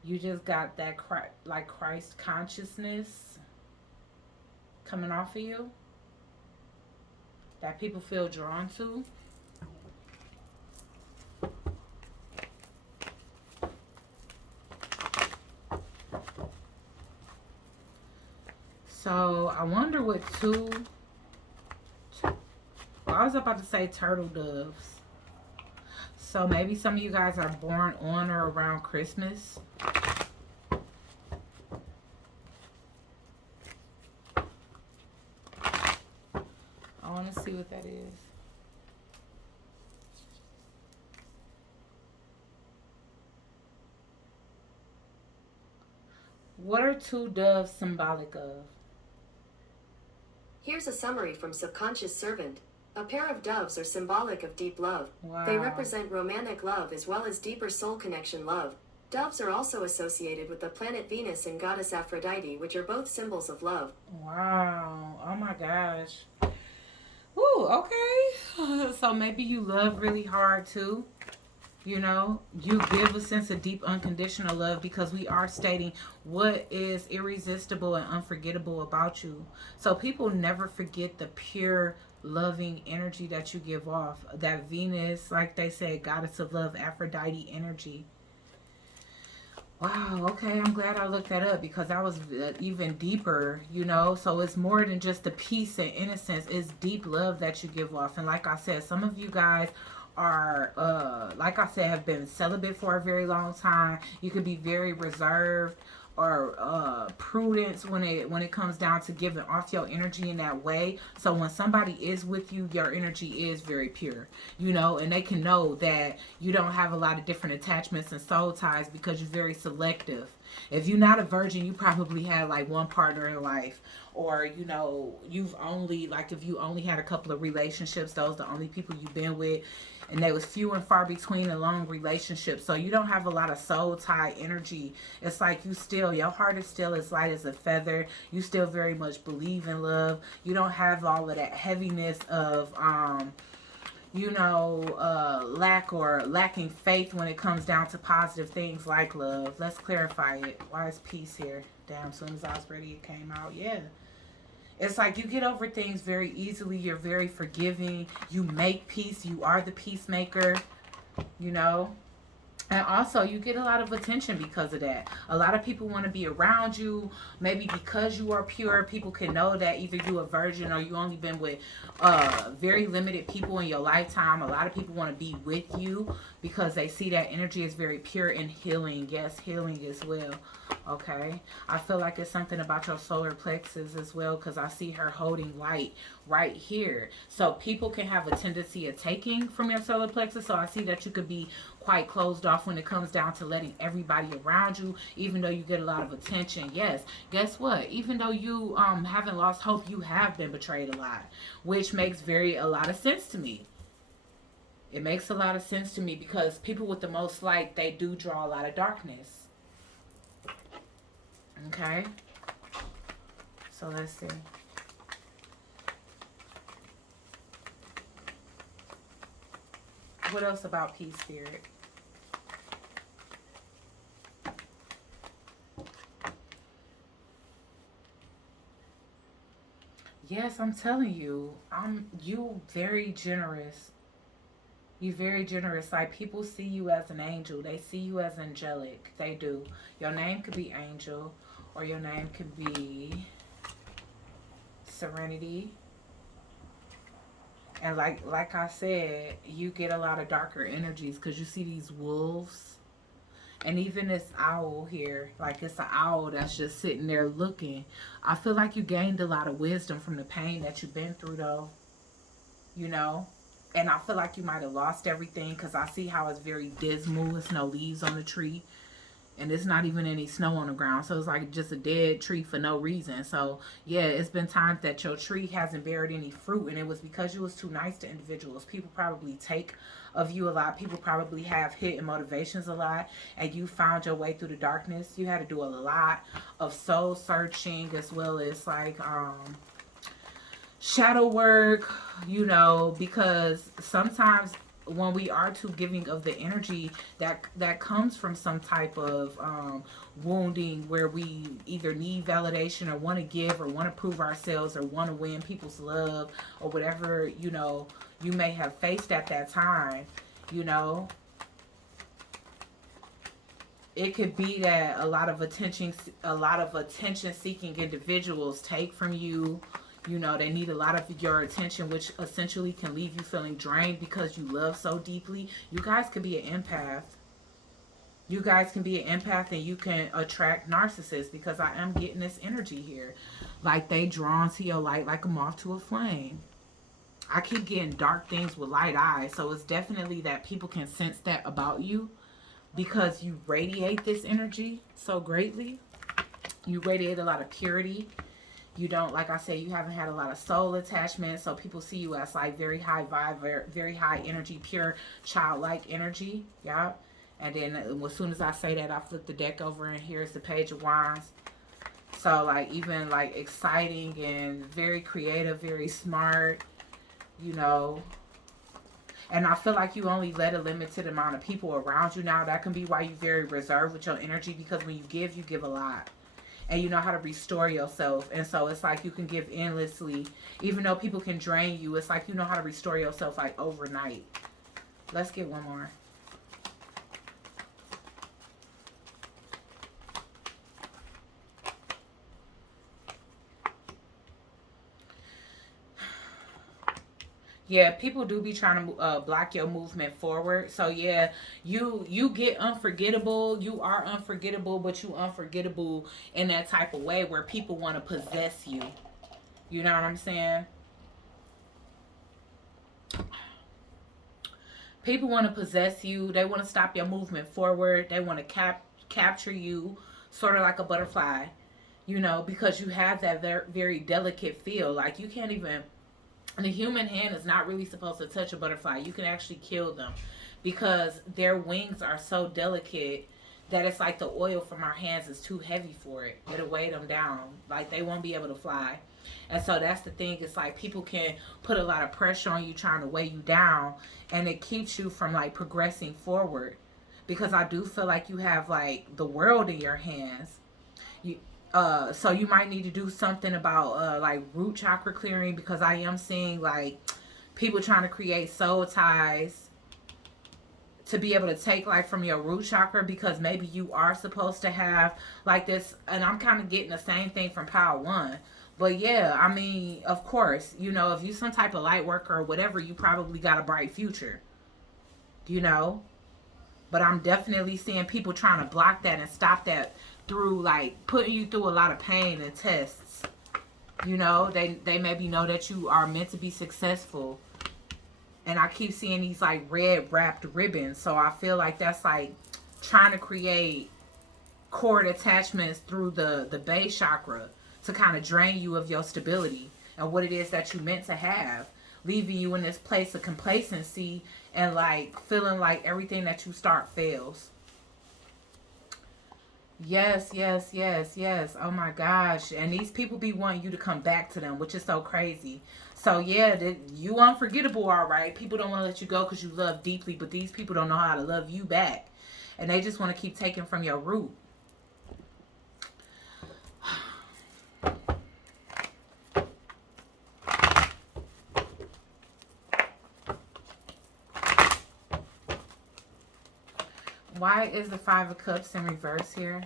You just got that like Christ consciousness coming off of you that people feel drawn to. So I wonder what well, I was about to say turtle doves. So maybe some of you guys are born on or around Christmas. I want to see what that is. What are two doves symbolic of? Here's a summary from Subconscious Servant. A pair of doves are symbolic of deep love. Wow. They represent romantic love as well as deeper soul connection love. Doves are also associated with the planet Venus and goddess Aphrodite, which are both symbols of love. Wow. Oh my gosh. Ooh, okay. So maybe you love really hard too. You know, you give a sense of deep unconditional love because we are stating what is irresistible and unforgettable about you. So people never forget the pure loving energy that you give off. That Venus, like they say, goddess of love, Aphrodite energy. Wow, okay, I'm glad I looked that up because that was even deeper, you know. So it's more than just the peace and innocence, it's deep love that you give off. And like I said, some of you guys are like I said, have been celibate for a very long time. You could be very reserved or prudence when it comes down to giving off your energy in that way. So when somebody is with you, your energy is very pure, you know, and they can know that you don't have a lot of different attachments and soul ties because you're very selective. If you're not a virgin, you probably had like one partner in life, or you know, you've only, like, if you only had a couple of relationships, those are the only people you've been with, and there was few and far between in long relationships. So you don't have a lot of soul tie energy. It's like you still, your heart is still as light as a feather. You still very much believe in love. You don't have all of that heaviness of you know, lack or lacking faith when it comes down to positive things like love. Let's clarify it. Why is peace here? Damn, as soon as I was ready, it came out. Yeah. It's like you get over things very easily. You're very forgiving. You make peace. You are the peacemaker, you know. And also, you get a lot of attention because of that. A lot of people want to be around you. Maybe because you are pure, people can know that either you a virgin or you only been with very limited people in your lifetime. A lot of people want to be with you because they see that energy is very pure and healing. Yes, healing as well. Okay. I feel like it's something about your solar plexus as well because I see her holding light right here. So people can have a tendency of taking from your solar plexus. So I see that you could be quite closed off when it comes down to letting everybody around you, even though you get a lot of attention. Yes, guess what? Even though you haven't lost hope, you have been betrayed a lot, which makes a lot of sense to me. It makes a lot of sense to me because people with the most light, they do draw a lot of darkness. Okay, so let's see. What else about peace, spirit? Yes, I'm telling you, you very generous. You very generous. Like people see you as an angel. They see you as angelic. They do. Your name could be Angel, or your name could be Serenity. And like I said, you get a lot of darker energies because you see these wolves. And even this owl here, like it's an owl that's just sitting there looking. I feel like you gained a lot of wisdom from the pain that you've been through, though. You know? And I feel like you might have lost everything because I see how it's very dismal. There's no leaves on the tree. And it's not even any snow on the ground. So it's like just a dead tree for no reason. So, yeah, it's been times that your tree hasn't bared any fruit. And it was because you was too nice to individuals. People probably take of you a lot. People probably have hidden motivations a lot. And you found your way through the darkness. You had to do a lot of soul searching as well as like shadow work, you know, because sometimes when we are too giving of the energy, that comes from some type of wounding, where we either need validation or want to give or want to prove ourselves or want to win people's love or whatever, you know, you may have faced at that time, you know. It could be that a lot of attention seeking individuals take from you. You know, they need a lot of your attention, which essentially can leave you feeling drained because you love so deeply. You guys could be an empath. You guys can be an empath, and you can attract narcissists, because I am getting this energy here. Like, they drawn to your light like a moth to a flame. I keep getting dark things with light eyes. So it's definitely that people can sense that about you, because you radiate this energy so greatly. You radiate a lot of purity. You don't, like I said, you haven't had a lot of soul attachment, so people see you as like very high vibe, very high energy, pure childlike energy. Yeah. And then as soon as I say that, I flip the deck over, and here's the Page of Wands. So like, even like exciting and very creative, very smart, you know. And I feel like you only let a limited amount of people around you now. That can be why you're very reserved with your energy, because when you give a lot. And you know how to restore yourself. And so it's like you can give endlessly. Even though people can drain you, it's like you know how to restore yourself like overnight. Let's get one more. Yeah, people do be trying to block your movement forward. So yeah, you get unforgettable. You are unforgettable, but you unforgettable in that type of way where people want to possess you. You know what I'm saying? People want to possess you. They want to stop your movement forward. They want to capture you, sort of like a butterfly. You know, because you have that very delicate feel. Like, you can't even. The human hand is not really supposed to touch a butterfly. You can actually kill them, because their wings are so delicate that it's like the oil from our hands is too heavy for it. It'll weigh them down. Like, they won't be able to fly. And so that's the thing. It's like people can put a lot of pressure on you, trying to weigh you down, and it keeps you from like progressing forward. Because I do feel like you have like the world in your hands. You so you might need to do something about like root chakra clearing, because I am seeing like people trying to create soul ties to be able to take like from your root chakra, because maybe you are supposed to have like this. And I'm kind of getting the same thing from Power One. But yeah, I mean, of course, you know, if you some type of light worker or whatever, you probably got a bright future, you know. But I'm definitely seeing people trying to block that and stop that through like putting you through a lot of pain and tests. You know, they maybe know that you are meant to be successful. And I keep seeing these like red wrapped ribbons. So I feel like that's like trying to create cord attachments through the base chakra to kind of drain you of your stability and what it is that you meant to have, leaving you in this place of complacency and like feeling like everything that you start fails. Yes, yes, yes, yes. Oh my gosh. And these people be wanting you to come back to them, which is so crazy. So yeah, you unforgettable, all right. People don't want to let you go because you love deeply, but these people don't know how to love you back. And they just want to keep taking from your root. Why is the Five of Cups in reverse here?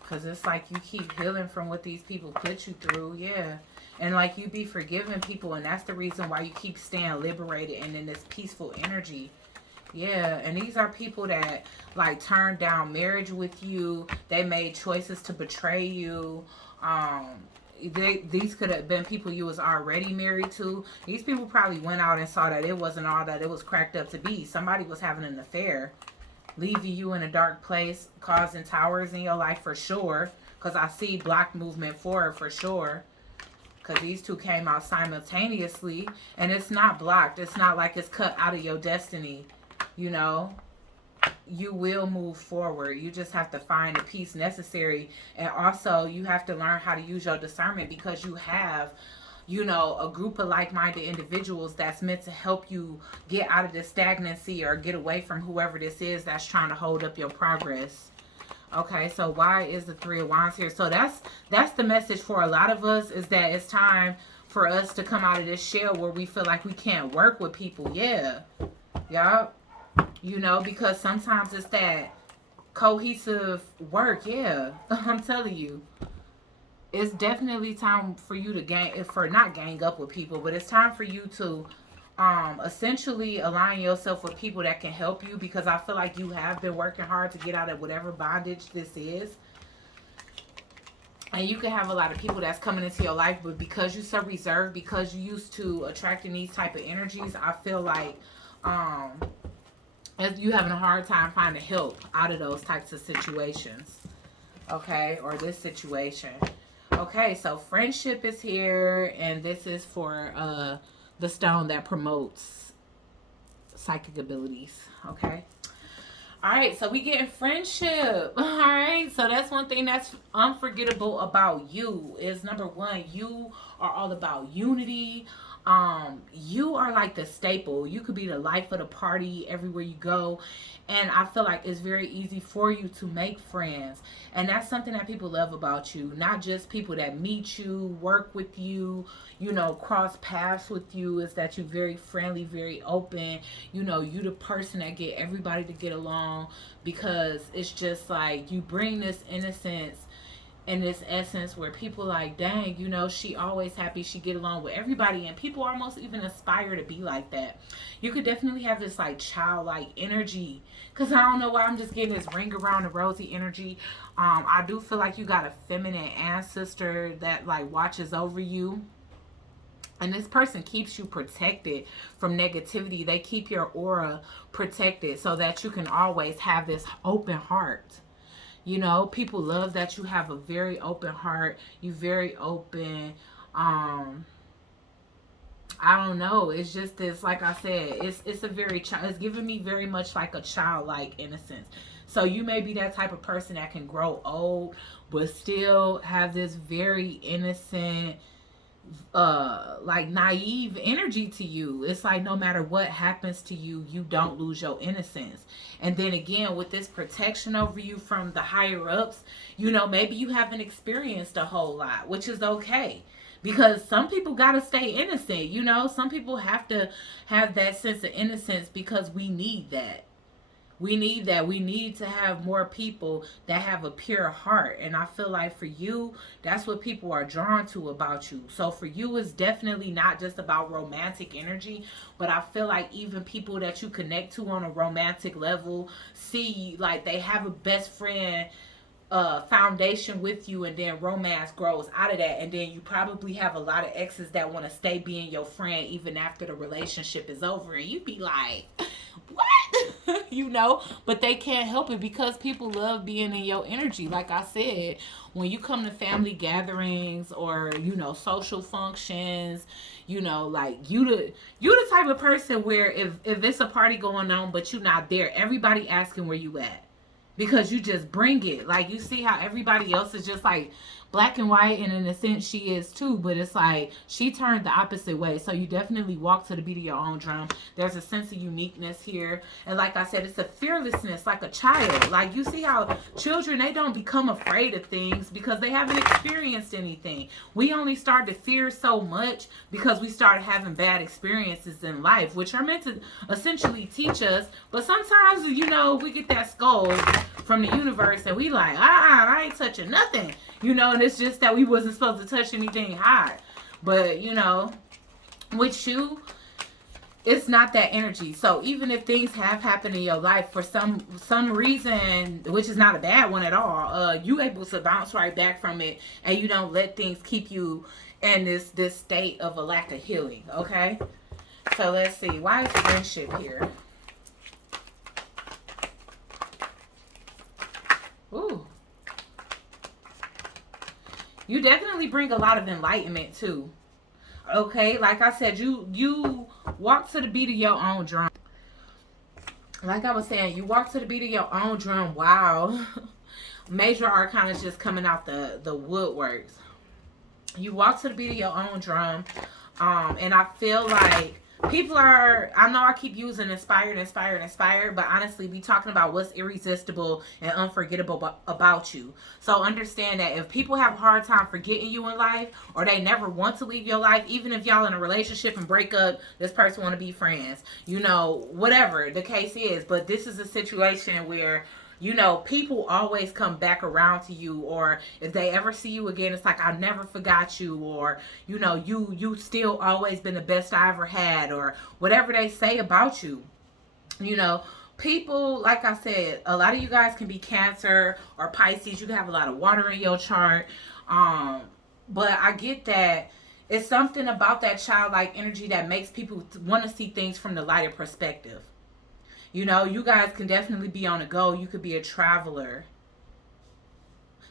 Because it's like you keep healing from what these people put you through. Yeah. And like you be forgiving people. And that's the reason why you keep staying liberated and in this peaceful energy. Yeah. And these are people that like turned down marriage with you. They made choices to betray you. These could have been people you was already married to. These people probably went out and saw that it wasn't all that it was cracked up to be. Somebody was having an affair, leaving you in a dark place, causing towers in your life for sure. Because I see block movement forward for sure. Because these two came out simultaneously. And it's not blocked. It's not like it's cut out of your destiny. You know? You will move forward. You just have to find the peace necessary. And also, you have to learn how to use your discernment, because you have you know, a group of like-minded individuals that's meant to help you get out of this stagnancy or get away from whoever this is that's trying to hold up your progress. Okay, so why is the Three of Wands here? So that's the message for a lot of us, is that it's time for us to come out of this shell where we feel like we can't work with people. Yeah. Yup. You know, because sometimes it's that cohesive work. Yeah. I'm telling you. It's definitely time for you to not gang up with people, but it's time for you to essentially align yourself with people that can help you, because I feel like you have been working hard to get out of whatever bondage this is. And you can have a lot of people that's coming into your life, but because you're so reserved, because you used to attracting these type of energies, I feel like you having a hard time finding help out of those types of situations. Okay, or this situation. Okay, so friendship is here, and this is for the stone that promotes psychic abilities. Okay. All right, so we getting friendship. All right, so that's one thing that's unforgettable about you is, number one, you are all about unity. You are like the staple. You could be the life of the party everywhere you go. And I feel like it's very easy for you to make friends. And that's something that people love about you. Not just people that meet you, work with you, you know, cross paths with you, is that you're very friendly, very open. You know, you the person that get everybody to get along, because it's just like you bring this innocence and this essence where people like, dang, you know, she always happy, she get along with everybody, and people almost even aspire to be like that. You could definitely have this like childlike energy, because I don't know why I'm just getting this ring around the rosy energy. I do feel like you got a feminine ancestor that like watches over you, and this person keeps you protected from negativity. They keep your aura protected so that you can always have this open heart. You know, people love that you have a very open heart. You very open. I don't know. It's just this, like I said, it's a very it's giving me very much like a childlike innocence. So you may be that type of person that can grow old, but still have this very innocent, like naive energy to you. It's like no matter what happens to you, you don't lose your innocence. And then again, with this protection over you from the higher ups, you know, maybe you haven't experienced a whole lot, which is okay, because some people gotta stay innocent. You know, some people have to have that sense of innocence, because we need that. We need that. We need to have more people that have a pure heart. And I feel like for you, that's what people are drawn to about you. So for you, it's definitely not just about romantic energy, but I feel like even people that you connect to on a romantic level see like they have a best friend foundation with you, and then romance grows out of that, and then you probably have a lot of exes that want to stay being your friend even after the relationship is over, and you be like, what? You know, but they can't help it, because people love being in your energy. Like I said, when you come to family gatherings or, you know, social functions, you know, like you the type of person where if it's a party going on but you not there, everybody asking where you at, because you just bring it. Like, you see how everybody else is just like black and white, and in a sense she is too, but it's like she turned the opposite way. So you definitely walk to the beat of your own drum. There's a sense of uniqueness here, and like I said, it's a fearlessness, like a child. Like, you see how children, they don't become afraid of things because they haven't experienced anything. We only start to fear so much because we start having bad experiences in life, which are meant to essentially teach us. But sometimes, you know, we get that skull from the universe and we like, I ain't touching nothing, you know, and it's just that we wasn't supposed to touch anything hot. But, you know, with you, it's not that energy. So even if things have happened in your life for some reason, which is not a bad one at all, you able to bounce right back from it, and you don't let things keep you in this state of a lack of healing. Okay, so let's see, why is friendship here? Ooh, you definitely bring a lot of enlightenment too. Okay, like I said, you walk to the beat of your own drum. Like I was saying, you walk to the beat of your own drum. Wow. Major arcana just coming out the woodworks. You walk to the beat of your own drum. And I feel like people are, I know I keep using inspired, but honestly, we talking about what's irresistible and unforgettable about you. So understand that if people have a hard time forgetting you in life, or they never want to leave your life, even if y'all in a relationship and break up, this person want to be friends, whatever the case is. But this is a situation where people always come back around to you, or if they ever see you again, it's like, I never forgot you, or you still always been the best I ever had, or whatever they say about you. you know People, like I said, a lot of you guys can be Cancer or Pisces. You can have a lot of water in your chart. But I get that it's something about that childlike energy that makes people want to see things from the lighter perspective. You guys can definitely be on the go. You could be a traveler.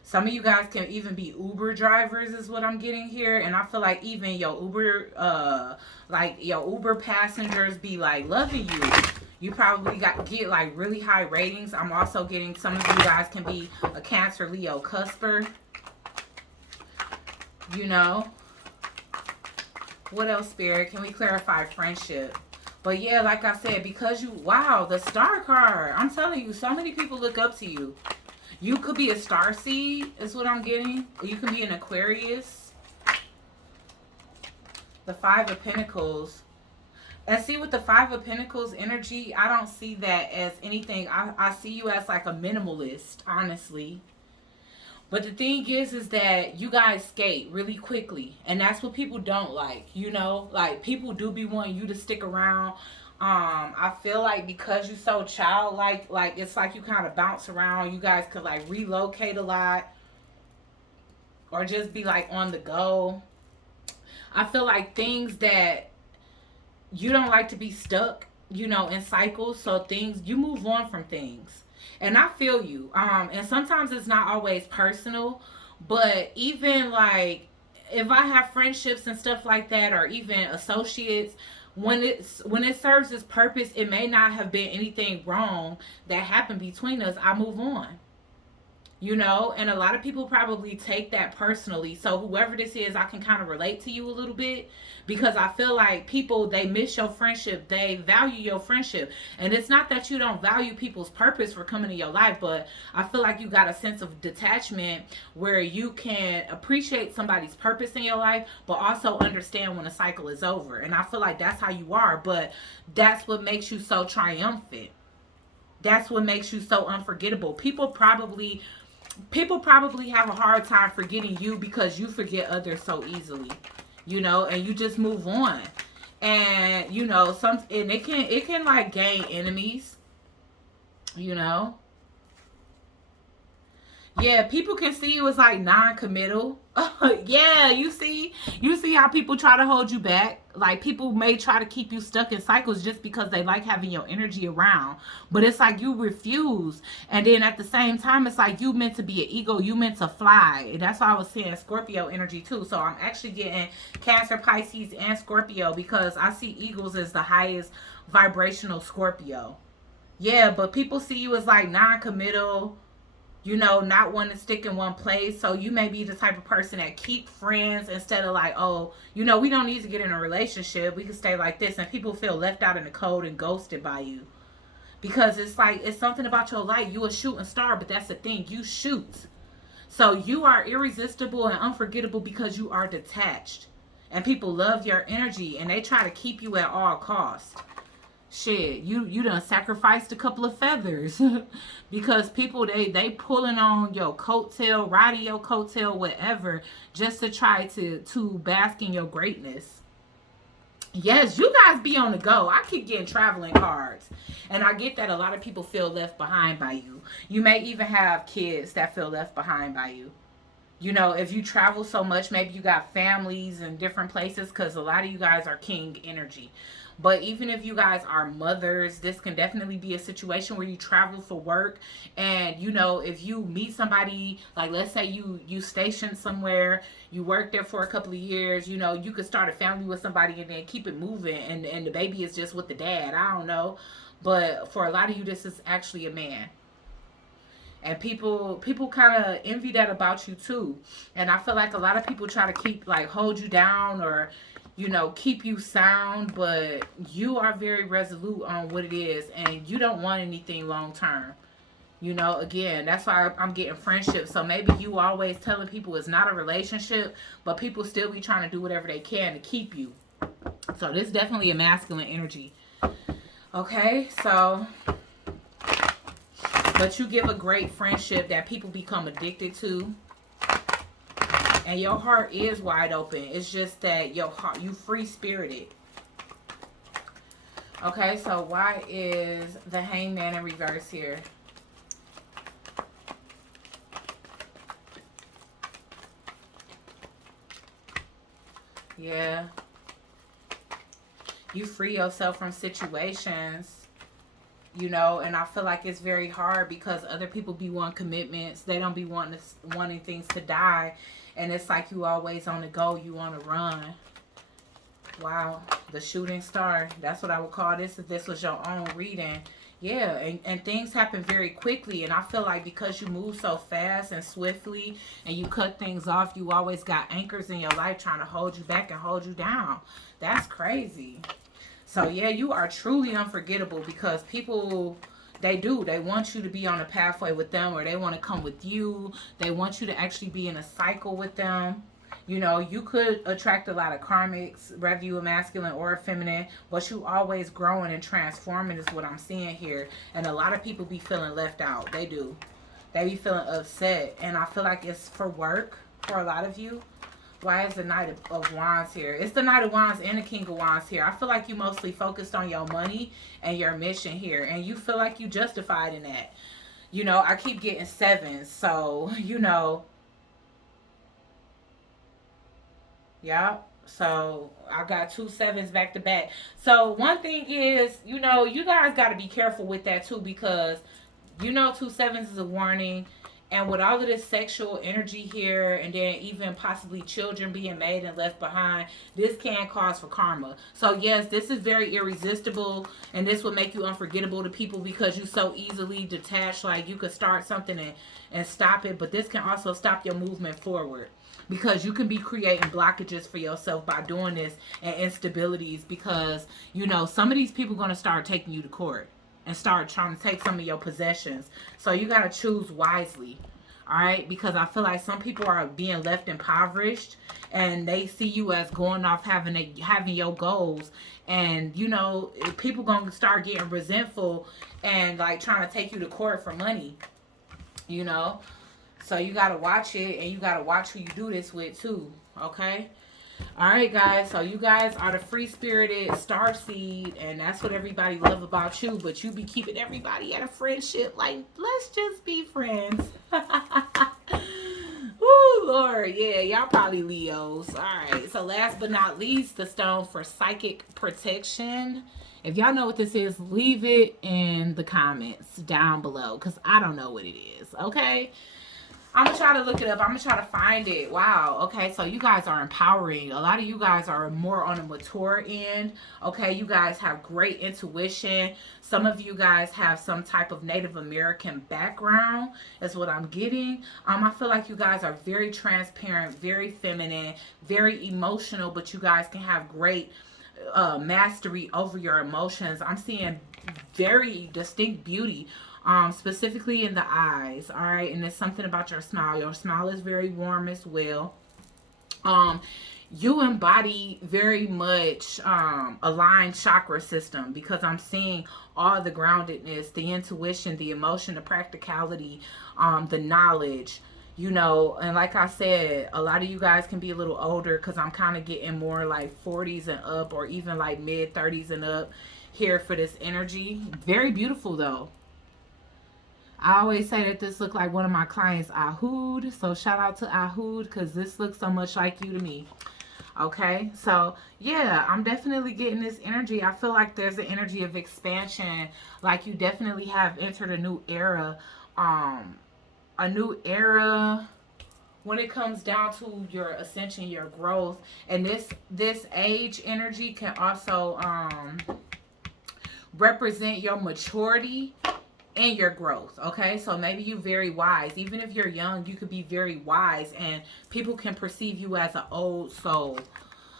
Some of you guys can even be Uber drivers, is what I'm getting here. And I feel like even your Uber passengers be like loving you. You probably get like really high ratings. I'm also getting some of you guys can be a Cancer, Leo, Cusper. What else, Spirit? Can we clarify friendship? But yeah, like I said, because wow, the star card. I'm telling you, so many people look up to you. You could be a star seed, is what I'm getting. Or you can be an Aquarius. The Five of Pentacles. And see, with the Five of Pentacles energy, I don't see that as anything. I see you as like a minimalist, honestly. But the thing is that you guys skate really quickly. And that's what people don't like, Like, people do be wanting you to stick around. I feel like because you're so childlike, like it's like you kind of bounce around. You guys could like relocate a lot, or just be like on the go. I feel like things that you don't like to be stuck, in cycles. So things, you move on from things. And I feel you. And sometimes it's not always personal, but even like if I have friendships and stuff like that, or even associates, when it serves its purpose, it may not have been anything wrong that happened between us. I move on. And a lot of people probably take that personally. So whoever this is, I can kind of relate to you a little bit, because I feel like people, they miss your friendship. They value your friendship. And it's not that you don't value people's purpose for coming to your life, but I feel like you got a sense of detachment where you can appreciate somebody's purpose in your life, but also understand when a cycle is over. And I feel like that's how you are, but that's what makes you so triumphant. That's what makes you so unforgettable. People probably have a hard time forgetting you because you forget others so easily, and you just move on. And and it can like gain enemies, Yeah, people can see you as like non-committal. Yeah, you see how people try to hold you back. Like, people may try to keep you stuck in cycles just because they like having your energy around. But it's like you refuse. And then at the same time, it's like you meant to be an ego. You meant to fly. And that's why I was saying Scorpio energy too. So I'm actually getting Cancer, Pisces, and Scorpio, because I see eagles as the highest vibrational Scorpio. Yeah, but people see you as like non-committal, not wanting to stick in one place. So you may be the type of person that keep friends instead of like, oh, we don't need to get in a relationship. We can stay like this. And people feel left out in the cold and ghosted by you. Because it's like, it's something about your life. You a shooting star, but that's the thing. You shoot. So you are irresistible and unforgettable because you are detached. And people love your energy, and they try to keep you at all costs. Shit, you done sacrificed a couple of feathers because people, they pulling on your coattail, riding your coattail, whatever, just to try to bask in your greatness. Yes, you guys be on the go. I keep getting traveling cards, and I get that a lot of people feel left behind by you. You may even have kids that feel left behind by you. If you travel so much, maybe you got families in different places, because a lot of you guys are king energy. But even if you guys are mothers, this can definitely be a situation where you travel for work. And, if you meet somebody, like let's say you stationed somewhere, you work there for a couple of years, you could start a family with somebody and then keep it moving. And the baby is just with the dad. I don't know. But for a lot of you, this is actually a man. And people kind of envy that about you too. And I feel like a lot of people try to keep like hold you down or keep you sound, but you are very resolute on what it is and you don't want anything long term. Again, that's why I'm getting friendships. So maybe you always telling people it's not a relationship, but people still be trying to do whatever they can to keep you. So this is definitely a masculine energy. Okay, so but you give a great friendship that people become addicted to. And your heart is wide open. It's just that your heart, you free spirited. Okay, so why is the Hangman in reverse here? Yeah. You free yourself from situations, and I feel like it's very hard because other people be wanting commitments. They don't be wanting things to die. And it's like you always on the go. You on the run. Wow. The shooting star. That's what I would call this if this was your own reading. Yeah, and things happen very quickly. And I feel like because you move so fast and swiftly and you cut things off, you always got anchors in your life trying to hold you back and hold you down. That's crazy. So, yeah, you are truly unforgettable because people, they want you to be on a pathway with them or they want to come with you. They want you to actually be in a cycle with them. You could attract a lot of karmics, whether you a masculine or a feminine, but you always growing and transforming is what I'm seeing here. And a lot of people be feeling left out. They do. They be feeling upset. And I feel like it's for work for a lot of you. Why is the Knight of Wands here? It's the Knight of Wands and the King of Wands here. I feel like you mostly focused on your money and your mission here. And you feel like you justified in that. I keep getting sevens. So, yeah. So I got 2 sevens back to back. So one thing is, you guys got to be careful with that too because 2 sevens is a warning. And with all of this sexual energy here and then even possibly children being made and left behind, this can cause for karma. So yes, this is very irresistible and this will make you unforgettable to people because you so easily detach. Like you could start something and stop it, but this can also stop your movement forward. Because you can be creating blockages for yourself by doing this and instabilities because, some of these people are going to start taking you to court and start trying to take some of your possessions. So you got to choose wisely. All right. Because I feel like some people are being left impoverished and they see you as going off having your goals. And, people going to start getting resentful and like trying to take you to court for money, So you got to watch it and you got to watch who you do this with too. Okay. All right, guys. So you guys are the free-spirited starseed, and that's what everybody love about you. But you be keeping everybody at a friendship. Like, let's just be friends. Ooh, Lord. Yeah, y'all probably Leos. All right. So last but not least, the stone for psychic protection. If y'all know what this is, leave it in the comments down below because I don't know what it is. Okay. I'm going to try to look it up. I'm going to try to find it. Wow. Okay. So you guys are empowering. A lot of you guys are more on a mature end. Okay. You guys have great intuition. Some of you guys have some type of Native American background is what I'm getting. I feel like you guys are very transparent, very feminine, very emotional, but you guys can have great mastery over your emotions. I'm seeing very distinct beauty. Specifically in the eyes, all right, and it's something about your smile. Your smile is very warm as well. You embody very much aligned chakra system because I'm seeing all the groundedness, the intuition, the emotion, the practicality, the knowledge. And like I said, a lot of you guys can be a little older because I'm kind of getting more like 40s and up or even like mid 30s and up here for this energy. Very beautiful though. I always say that this looked like one of my clients, Ahood. So shout out to Ahood because this looks so much like you to me. Okay, so yeah, I'm definitely getting this energy. I feel like there's an energy of expansion. Like you definitely have entered a new era. A new era when it comes down to your ascension, your growth. And this age energy can also represent your maturity in your growth. Okay, so maybe you're very wise. Even if you're young, you could be very wise, and people can perceive you as an old soul.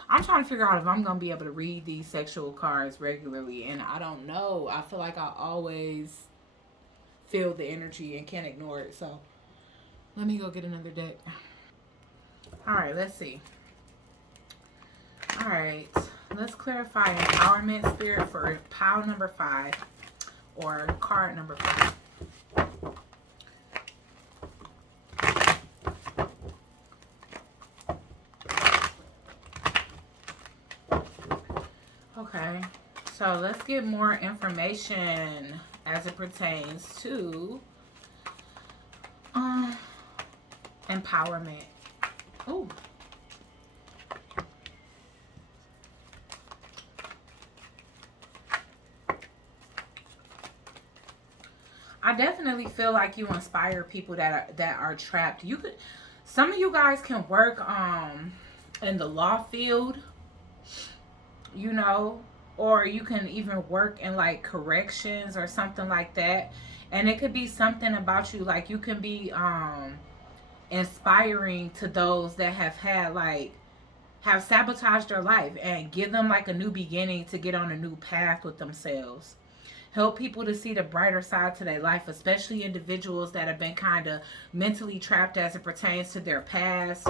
I'm trying to figure out if I'm gonna be able to read these sexual cards regularly, and I don't know. I feel like I always feel the energy and can't ignore it. So let me go get another deck. All right, let's see. All right, let's clarify empowerment spirit for pile number 5 or card number 5. Okay, so let's get more information as it pertains to empowerment. Oh. I definitely feel like you inspire people that are trapped. You could, some of you guys can work in the law field, you know, or you can even work in like corrections or something like that. And it could be something about you, like you can be inspiring to those that have had like have sabotaged their life, and give them like a new beginning to get on a new path with themselves. Help people to see the brighter side to their life, especially individuals that have been kind of mentally trapped as it pertains to their past.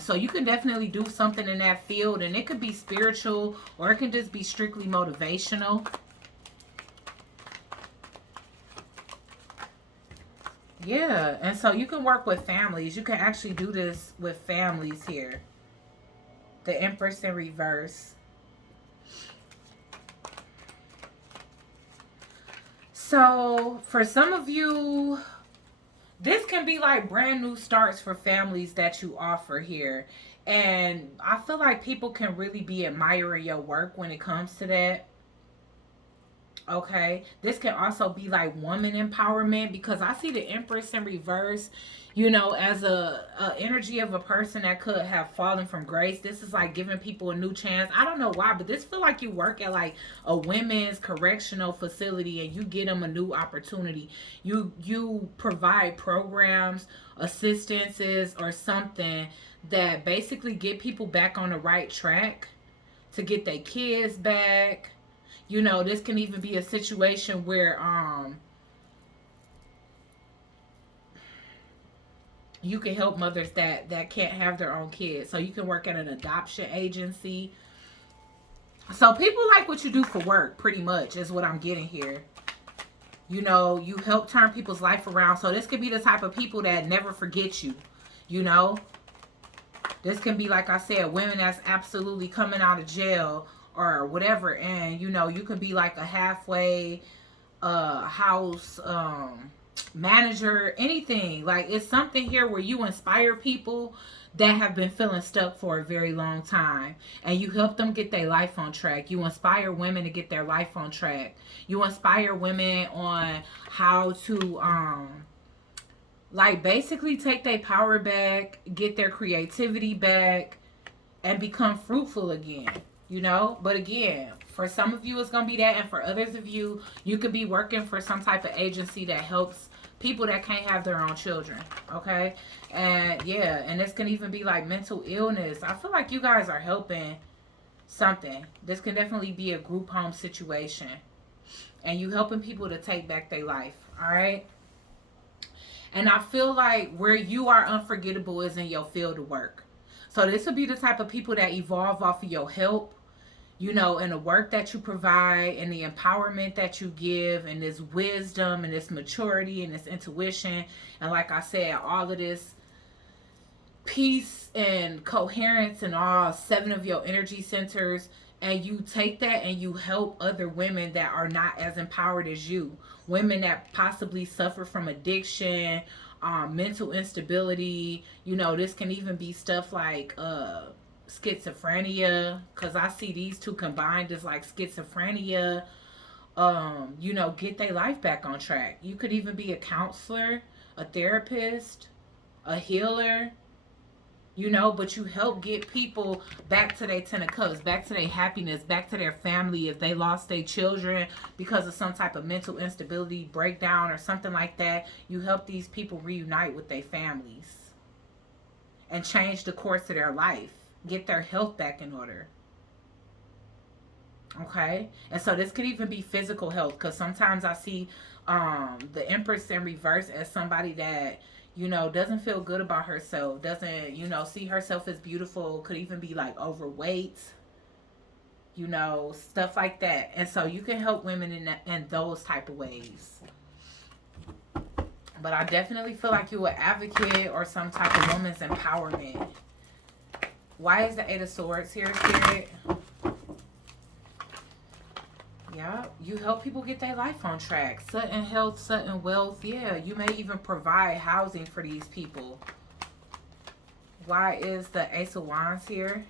So you can definitely do something in that field, and it could be spiritual or it can just be strictly motivational. Yeah, and so you can work with families. You can actually do this with families here. The Empress in reverse. So for some of you, this can be like brand new starts for families that you offer here. And I feel like people can really be admiring your work when it comes to that. Okay, this can also be like woman empowerment, because I see the Empress in reverse, you know, as a energy of a person that could have fallen from grace. This is like giving people a new chance. I don't know why, but this feel like you work at like a women's correctional facility and you get them a new opportunity. You provide programs, assistances, or something that basically get people back on the right track, to get their kids back. You know, this can even be a situation where you can help mothers that can't have their own kids. So you can work at an adoption agency. So people like what you do for work, pretty much, is what I'm getting here. You know, you help turn people's life around. So this could be the type of people that never forget you. You know, this can be, like I said, women that's absolutely coming out of jail or whatever, and you know, you could be like a halfway house manager, anything. Like, it's something here where you inspire people that have been feeling stuck for a very long time, and you help them get their life on track. You inspire women to get their life on track. You inspire women on how to like basically take their power back, get their creativity back, and become fruitful again. You know, but again, for some of you it's gonna be that, and for others of you, you could be working for some type of agency that helps people that can't have their own children. Okay, and yeah, and this can even be like mental illness. I feel like you guys are helping something. This can definitely be a group home situation, and you helping people to take back their life. All right. And I feel like where you are unforgettable is in your field of work. So this will be the type of people that evolve off of your help, you know, and the work that you provide and the empowerment that you give, and this wisdom and this maturity and this intuition. And like I said, all of this peace and coherence and all 7 of your energy centers, and you take that and you help other women that are not as empowered as you, women that possibly suffer from addiction, mental instability. You know, this can even be stuff like schizophrenia, because I see these two combined as like schizophrenia. You know, get their life back on track. You could even be a counselor, a therapist, a healer. you know, but you help get people back to their 10 of cups, back to their happiness, back to their family. If they lost their children because of some type of mental instability, breakdown, or something like that, you help these people reunite with their families and change the course of their life, get their health back in order. Okay, and so this could even be physical health, because sometimes I see the Empress in reverse as somebody that, you know, doesn't feel good about herself, doesn't, you know, see herself as beautiful, could even be like overweight, you know, stuff like that. And so you can help women in those type of ways. But I definitely feel like you're an advocate or some type of woman's empowerment. Why is the Eight of Swords here, Spirit? Yeah, you help people get their life on track. Sudden health, sudden wealth. Yeah, you may even provide housing for these people. Why is the Ace of Wands here?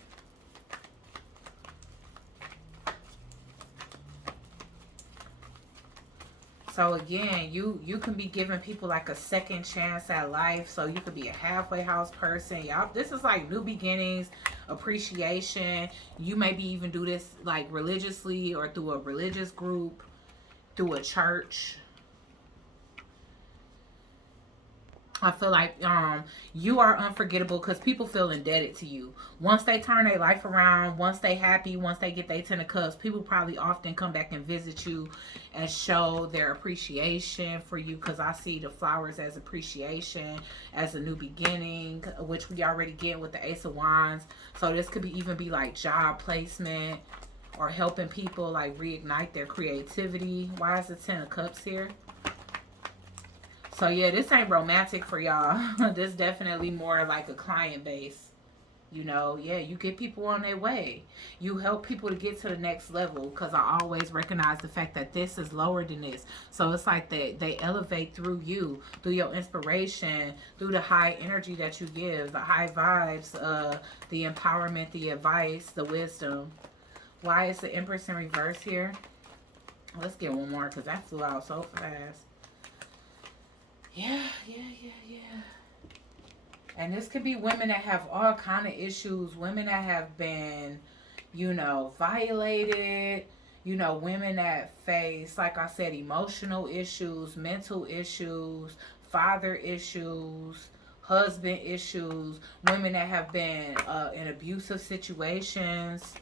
So again, you can be giving people like a second chance at life. So you could be a halfway house person. Y'all, this is like new beginnings, appreciation. You maybe even do this like religiously or through a religious group, through a church. I feel like you are unforgettable because people feel indebted to you. Once they turn their life around, once they happy, once they get their 10 of cups, people probably often come back and visit you and show their appreciation for you, because I see the flowers as appreciation, as a new beginning, which we already get with the Ace of Wands. So this could be even be like job placement or helping people like reignite their creativity. Why is the 10 of cups here? So yeah, this ain't romantic for y'all. This definitely more like a client base. You know, yeah, you get people on their way. You help people to get to the next level, because I always recognize the fact that this is lower than this. So it's like they elevate through you, through your inspiration, through the high energy that you give, the high vibes, the empowerment, the advice, the wisdom. Why is the Empress in reverse here? Let's get one more, because that flew out so fast. Yeah. And this could be women that have all kind of issues, women that have been, you know, violated, you know, women that face, like I said, emotional issues, mental issues, father issues, husband issues, women that have been in abusive situations,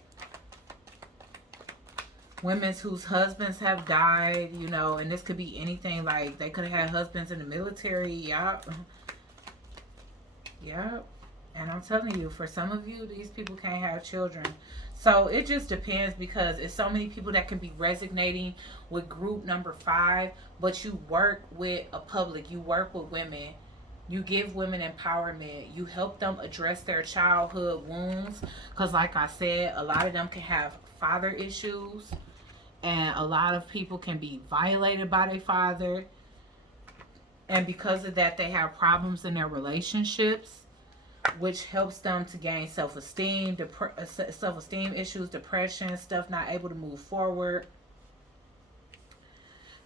women whose husbands have died, you know, and this could be anything. Like they could have had husbands in the military. Yep. And I'm telling you, for some of you, these people can't have children. So it just depends, because it's so many people that can be resonating with group number 5, but you work with a public, you work with women. You give women empowerment. You help them address their childhood wounds. Because like I said, a lot of them can have father issues. And a lot of people can be violated by their father. And because of that, they have problems in their relationships, which helps them to gain self-esteem, self-esteem issues, depression, stuff, not able to move forward.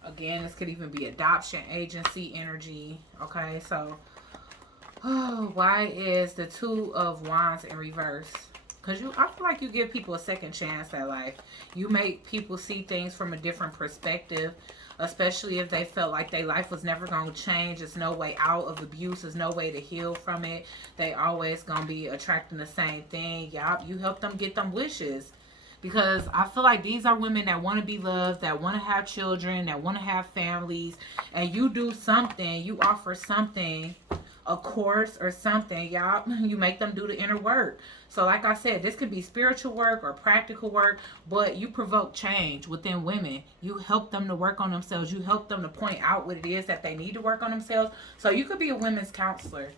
Again, this could even be adoption agency energy. Okay, so why is the Two of Wands in reverse? Because I feel like you give people a second chance at life. You make people see things from a different perspective, especially if they felt like their life was never going to change. There's no way out of abuse. There's no way to heal from it. They always going to be attracting the same thing. You help them get them wishes. Because I feel like these are women that want to be loved, that want to have children, that want to have families. And you do something. You offer something, a course or something. You make them do the inner work. So like I said, this could be spiritual work or practical work, but you provoke change within women. You help them to work on themselves. You help them to point out what it is that they need to work on themselves. So you could be a women's counselor.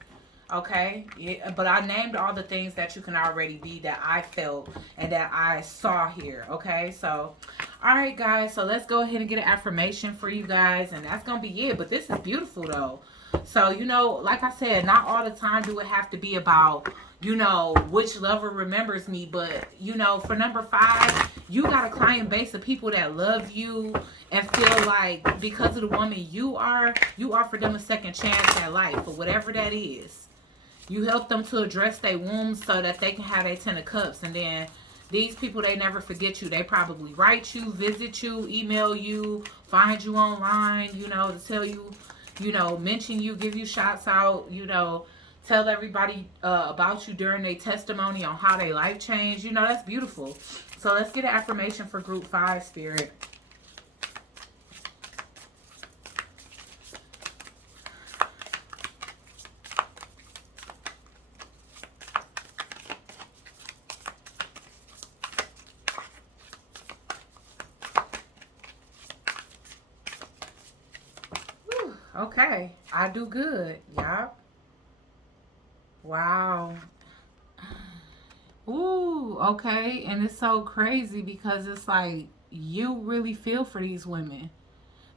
Okay, yeah, but I named all the things that you can already be, that I felt and that I saw here. Okay, so all right guys, so let's go ahead and get an affirmation for you guys, and that's gonna be it. But this is beautiful though. So, you know, like I said, not all the time do it have to be about, you know, which lover remembers me. But, you know, for number 5, you got a client base of people that love you and feel like because of the woman you are, you offer them a second chance at life, or whatever that is. You help them to address their wounds so that they can have their 10 of cups. And then these people, they never forget you. They probably write you, visit you, email you, find you online, you know, to tell you, you know, mention you, give you shots out, you know, tell everybody about you during their testimony on how their life changed. You know, that's beautiful. So let's get an affirmation for group 5, Spirit. Okay, I do good, y'all. Wow. Ooh, okay. And it's so crazy because it's like you really feel for these women.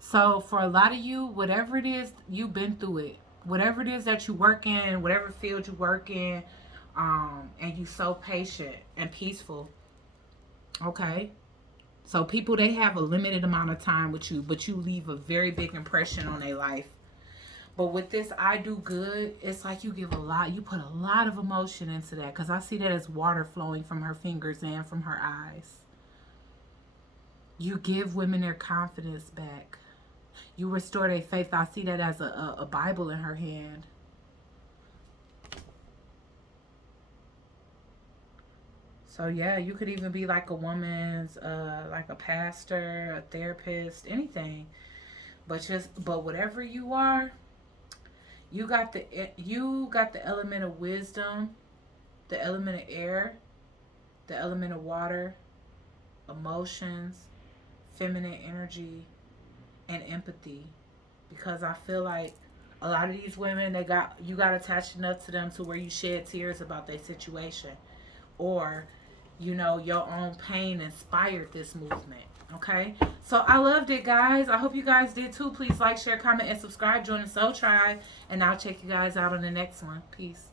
So for a lot of you, whatever it is, you've been through it. Whatever it is that you work in, whatever field you work in, and you so patient and peaceful. Okay. So people, they have a limited amount of time with you, but you leave a very big impression on their life. But with this I do good, it's like you give a lot, you put a lot of emotion into that, because I see that as water flowing from her fingers and from her eyes. You give women their confidence back. You restore their faith. I see that as a Bible in her hand. So yeah, you could even be like a woman's, like a pastor, a therapist, anything. But whatever you are, you got the element of wisdom, the element of air, the element of water, emotions, feminine energy, and empathy. Because I feel like a lot of these women, you got attached enough to them to where you shed tears about their situation, or you know, your own pain inspired this movement. Okay, so I loved it, guys. I hope you guys did too. Please like, share, comment, and subscribe. Join the Soul Tribe, and I'll check you guys out on the next one. Peace.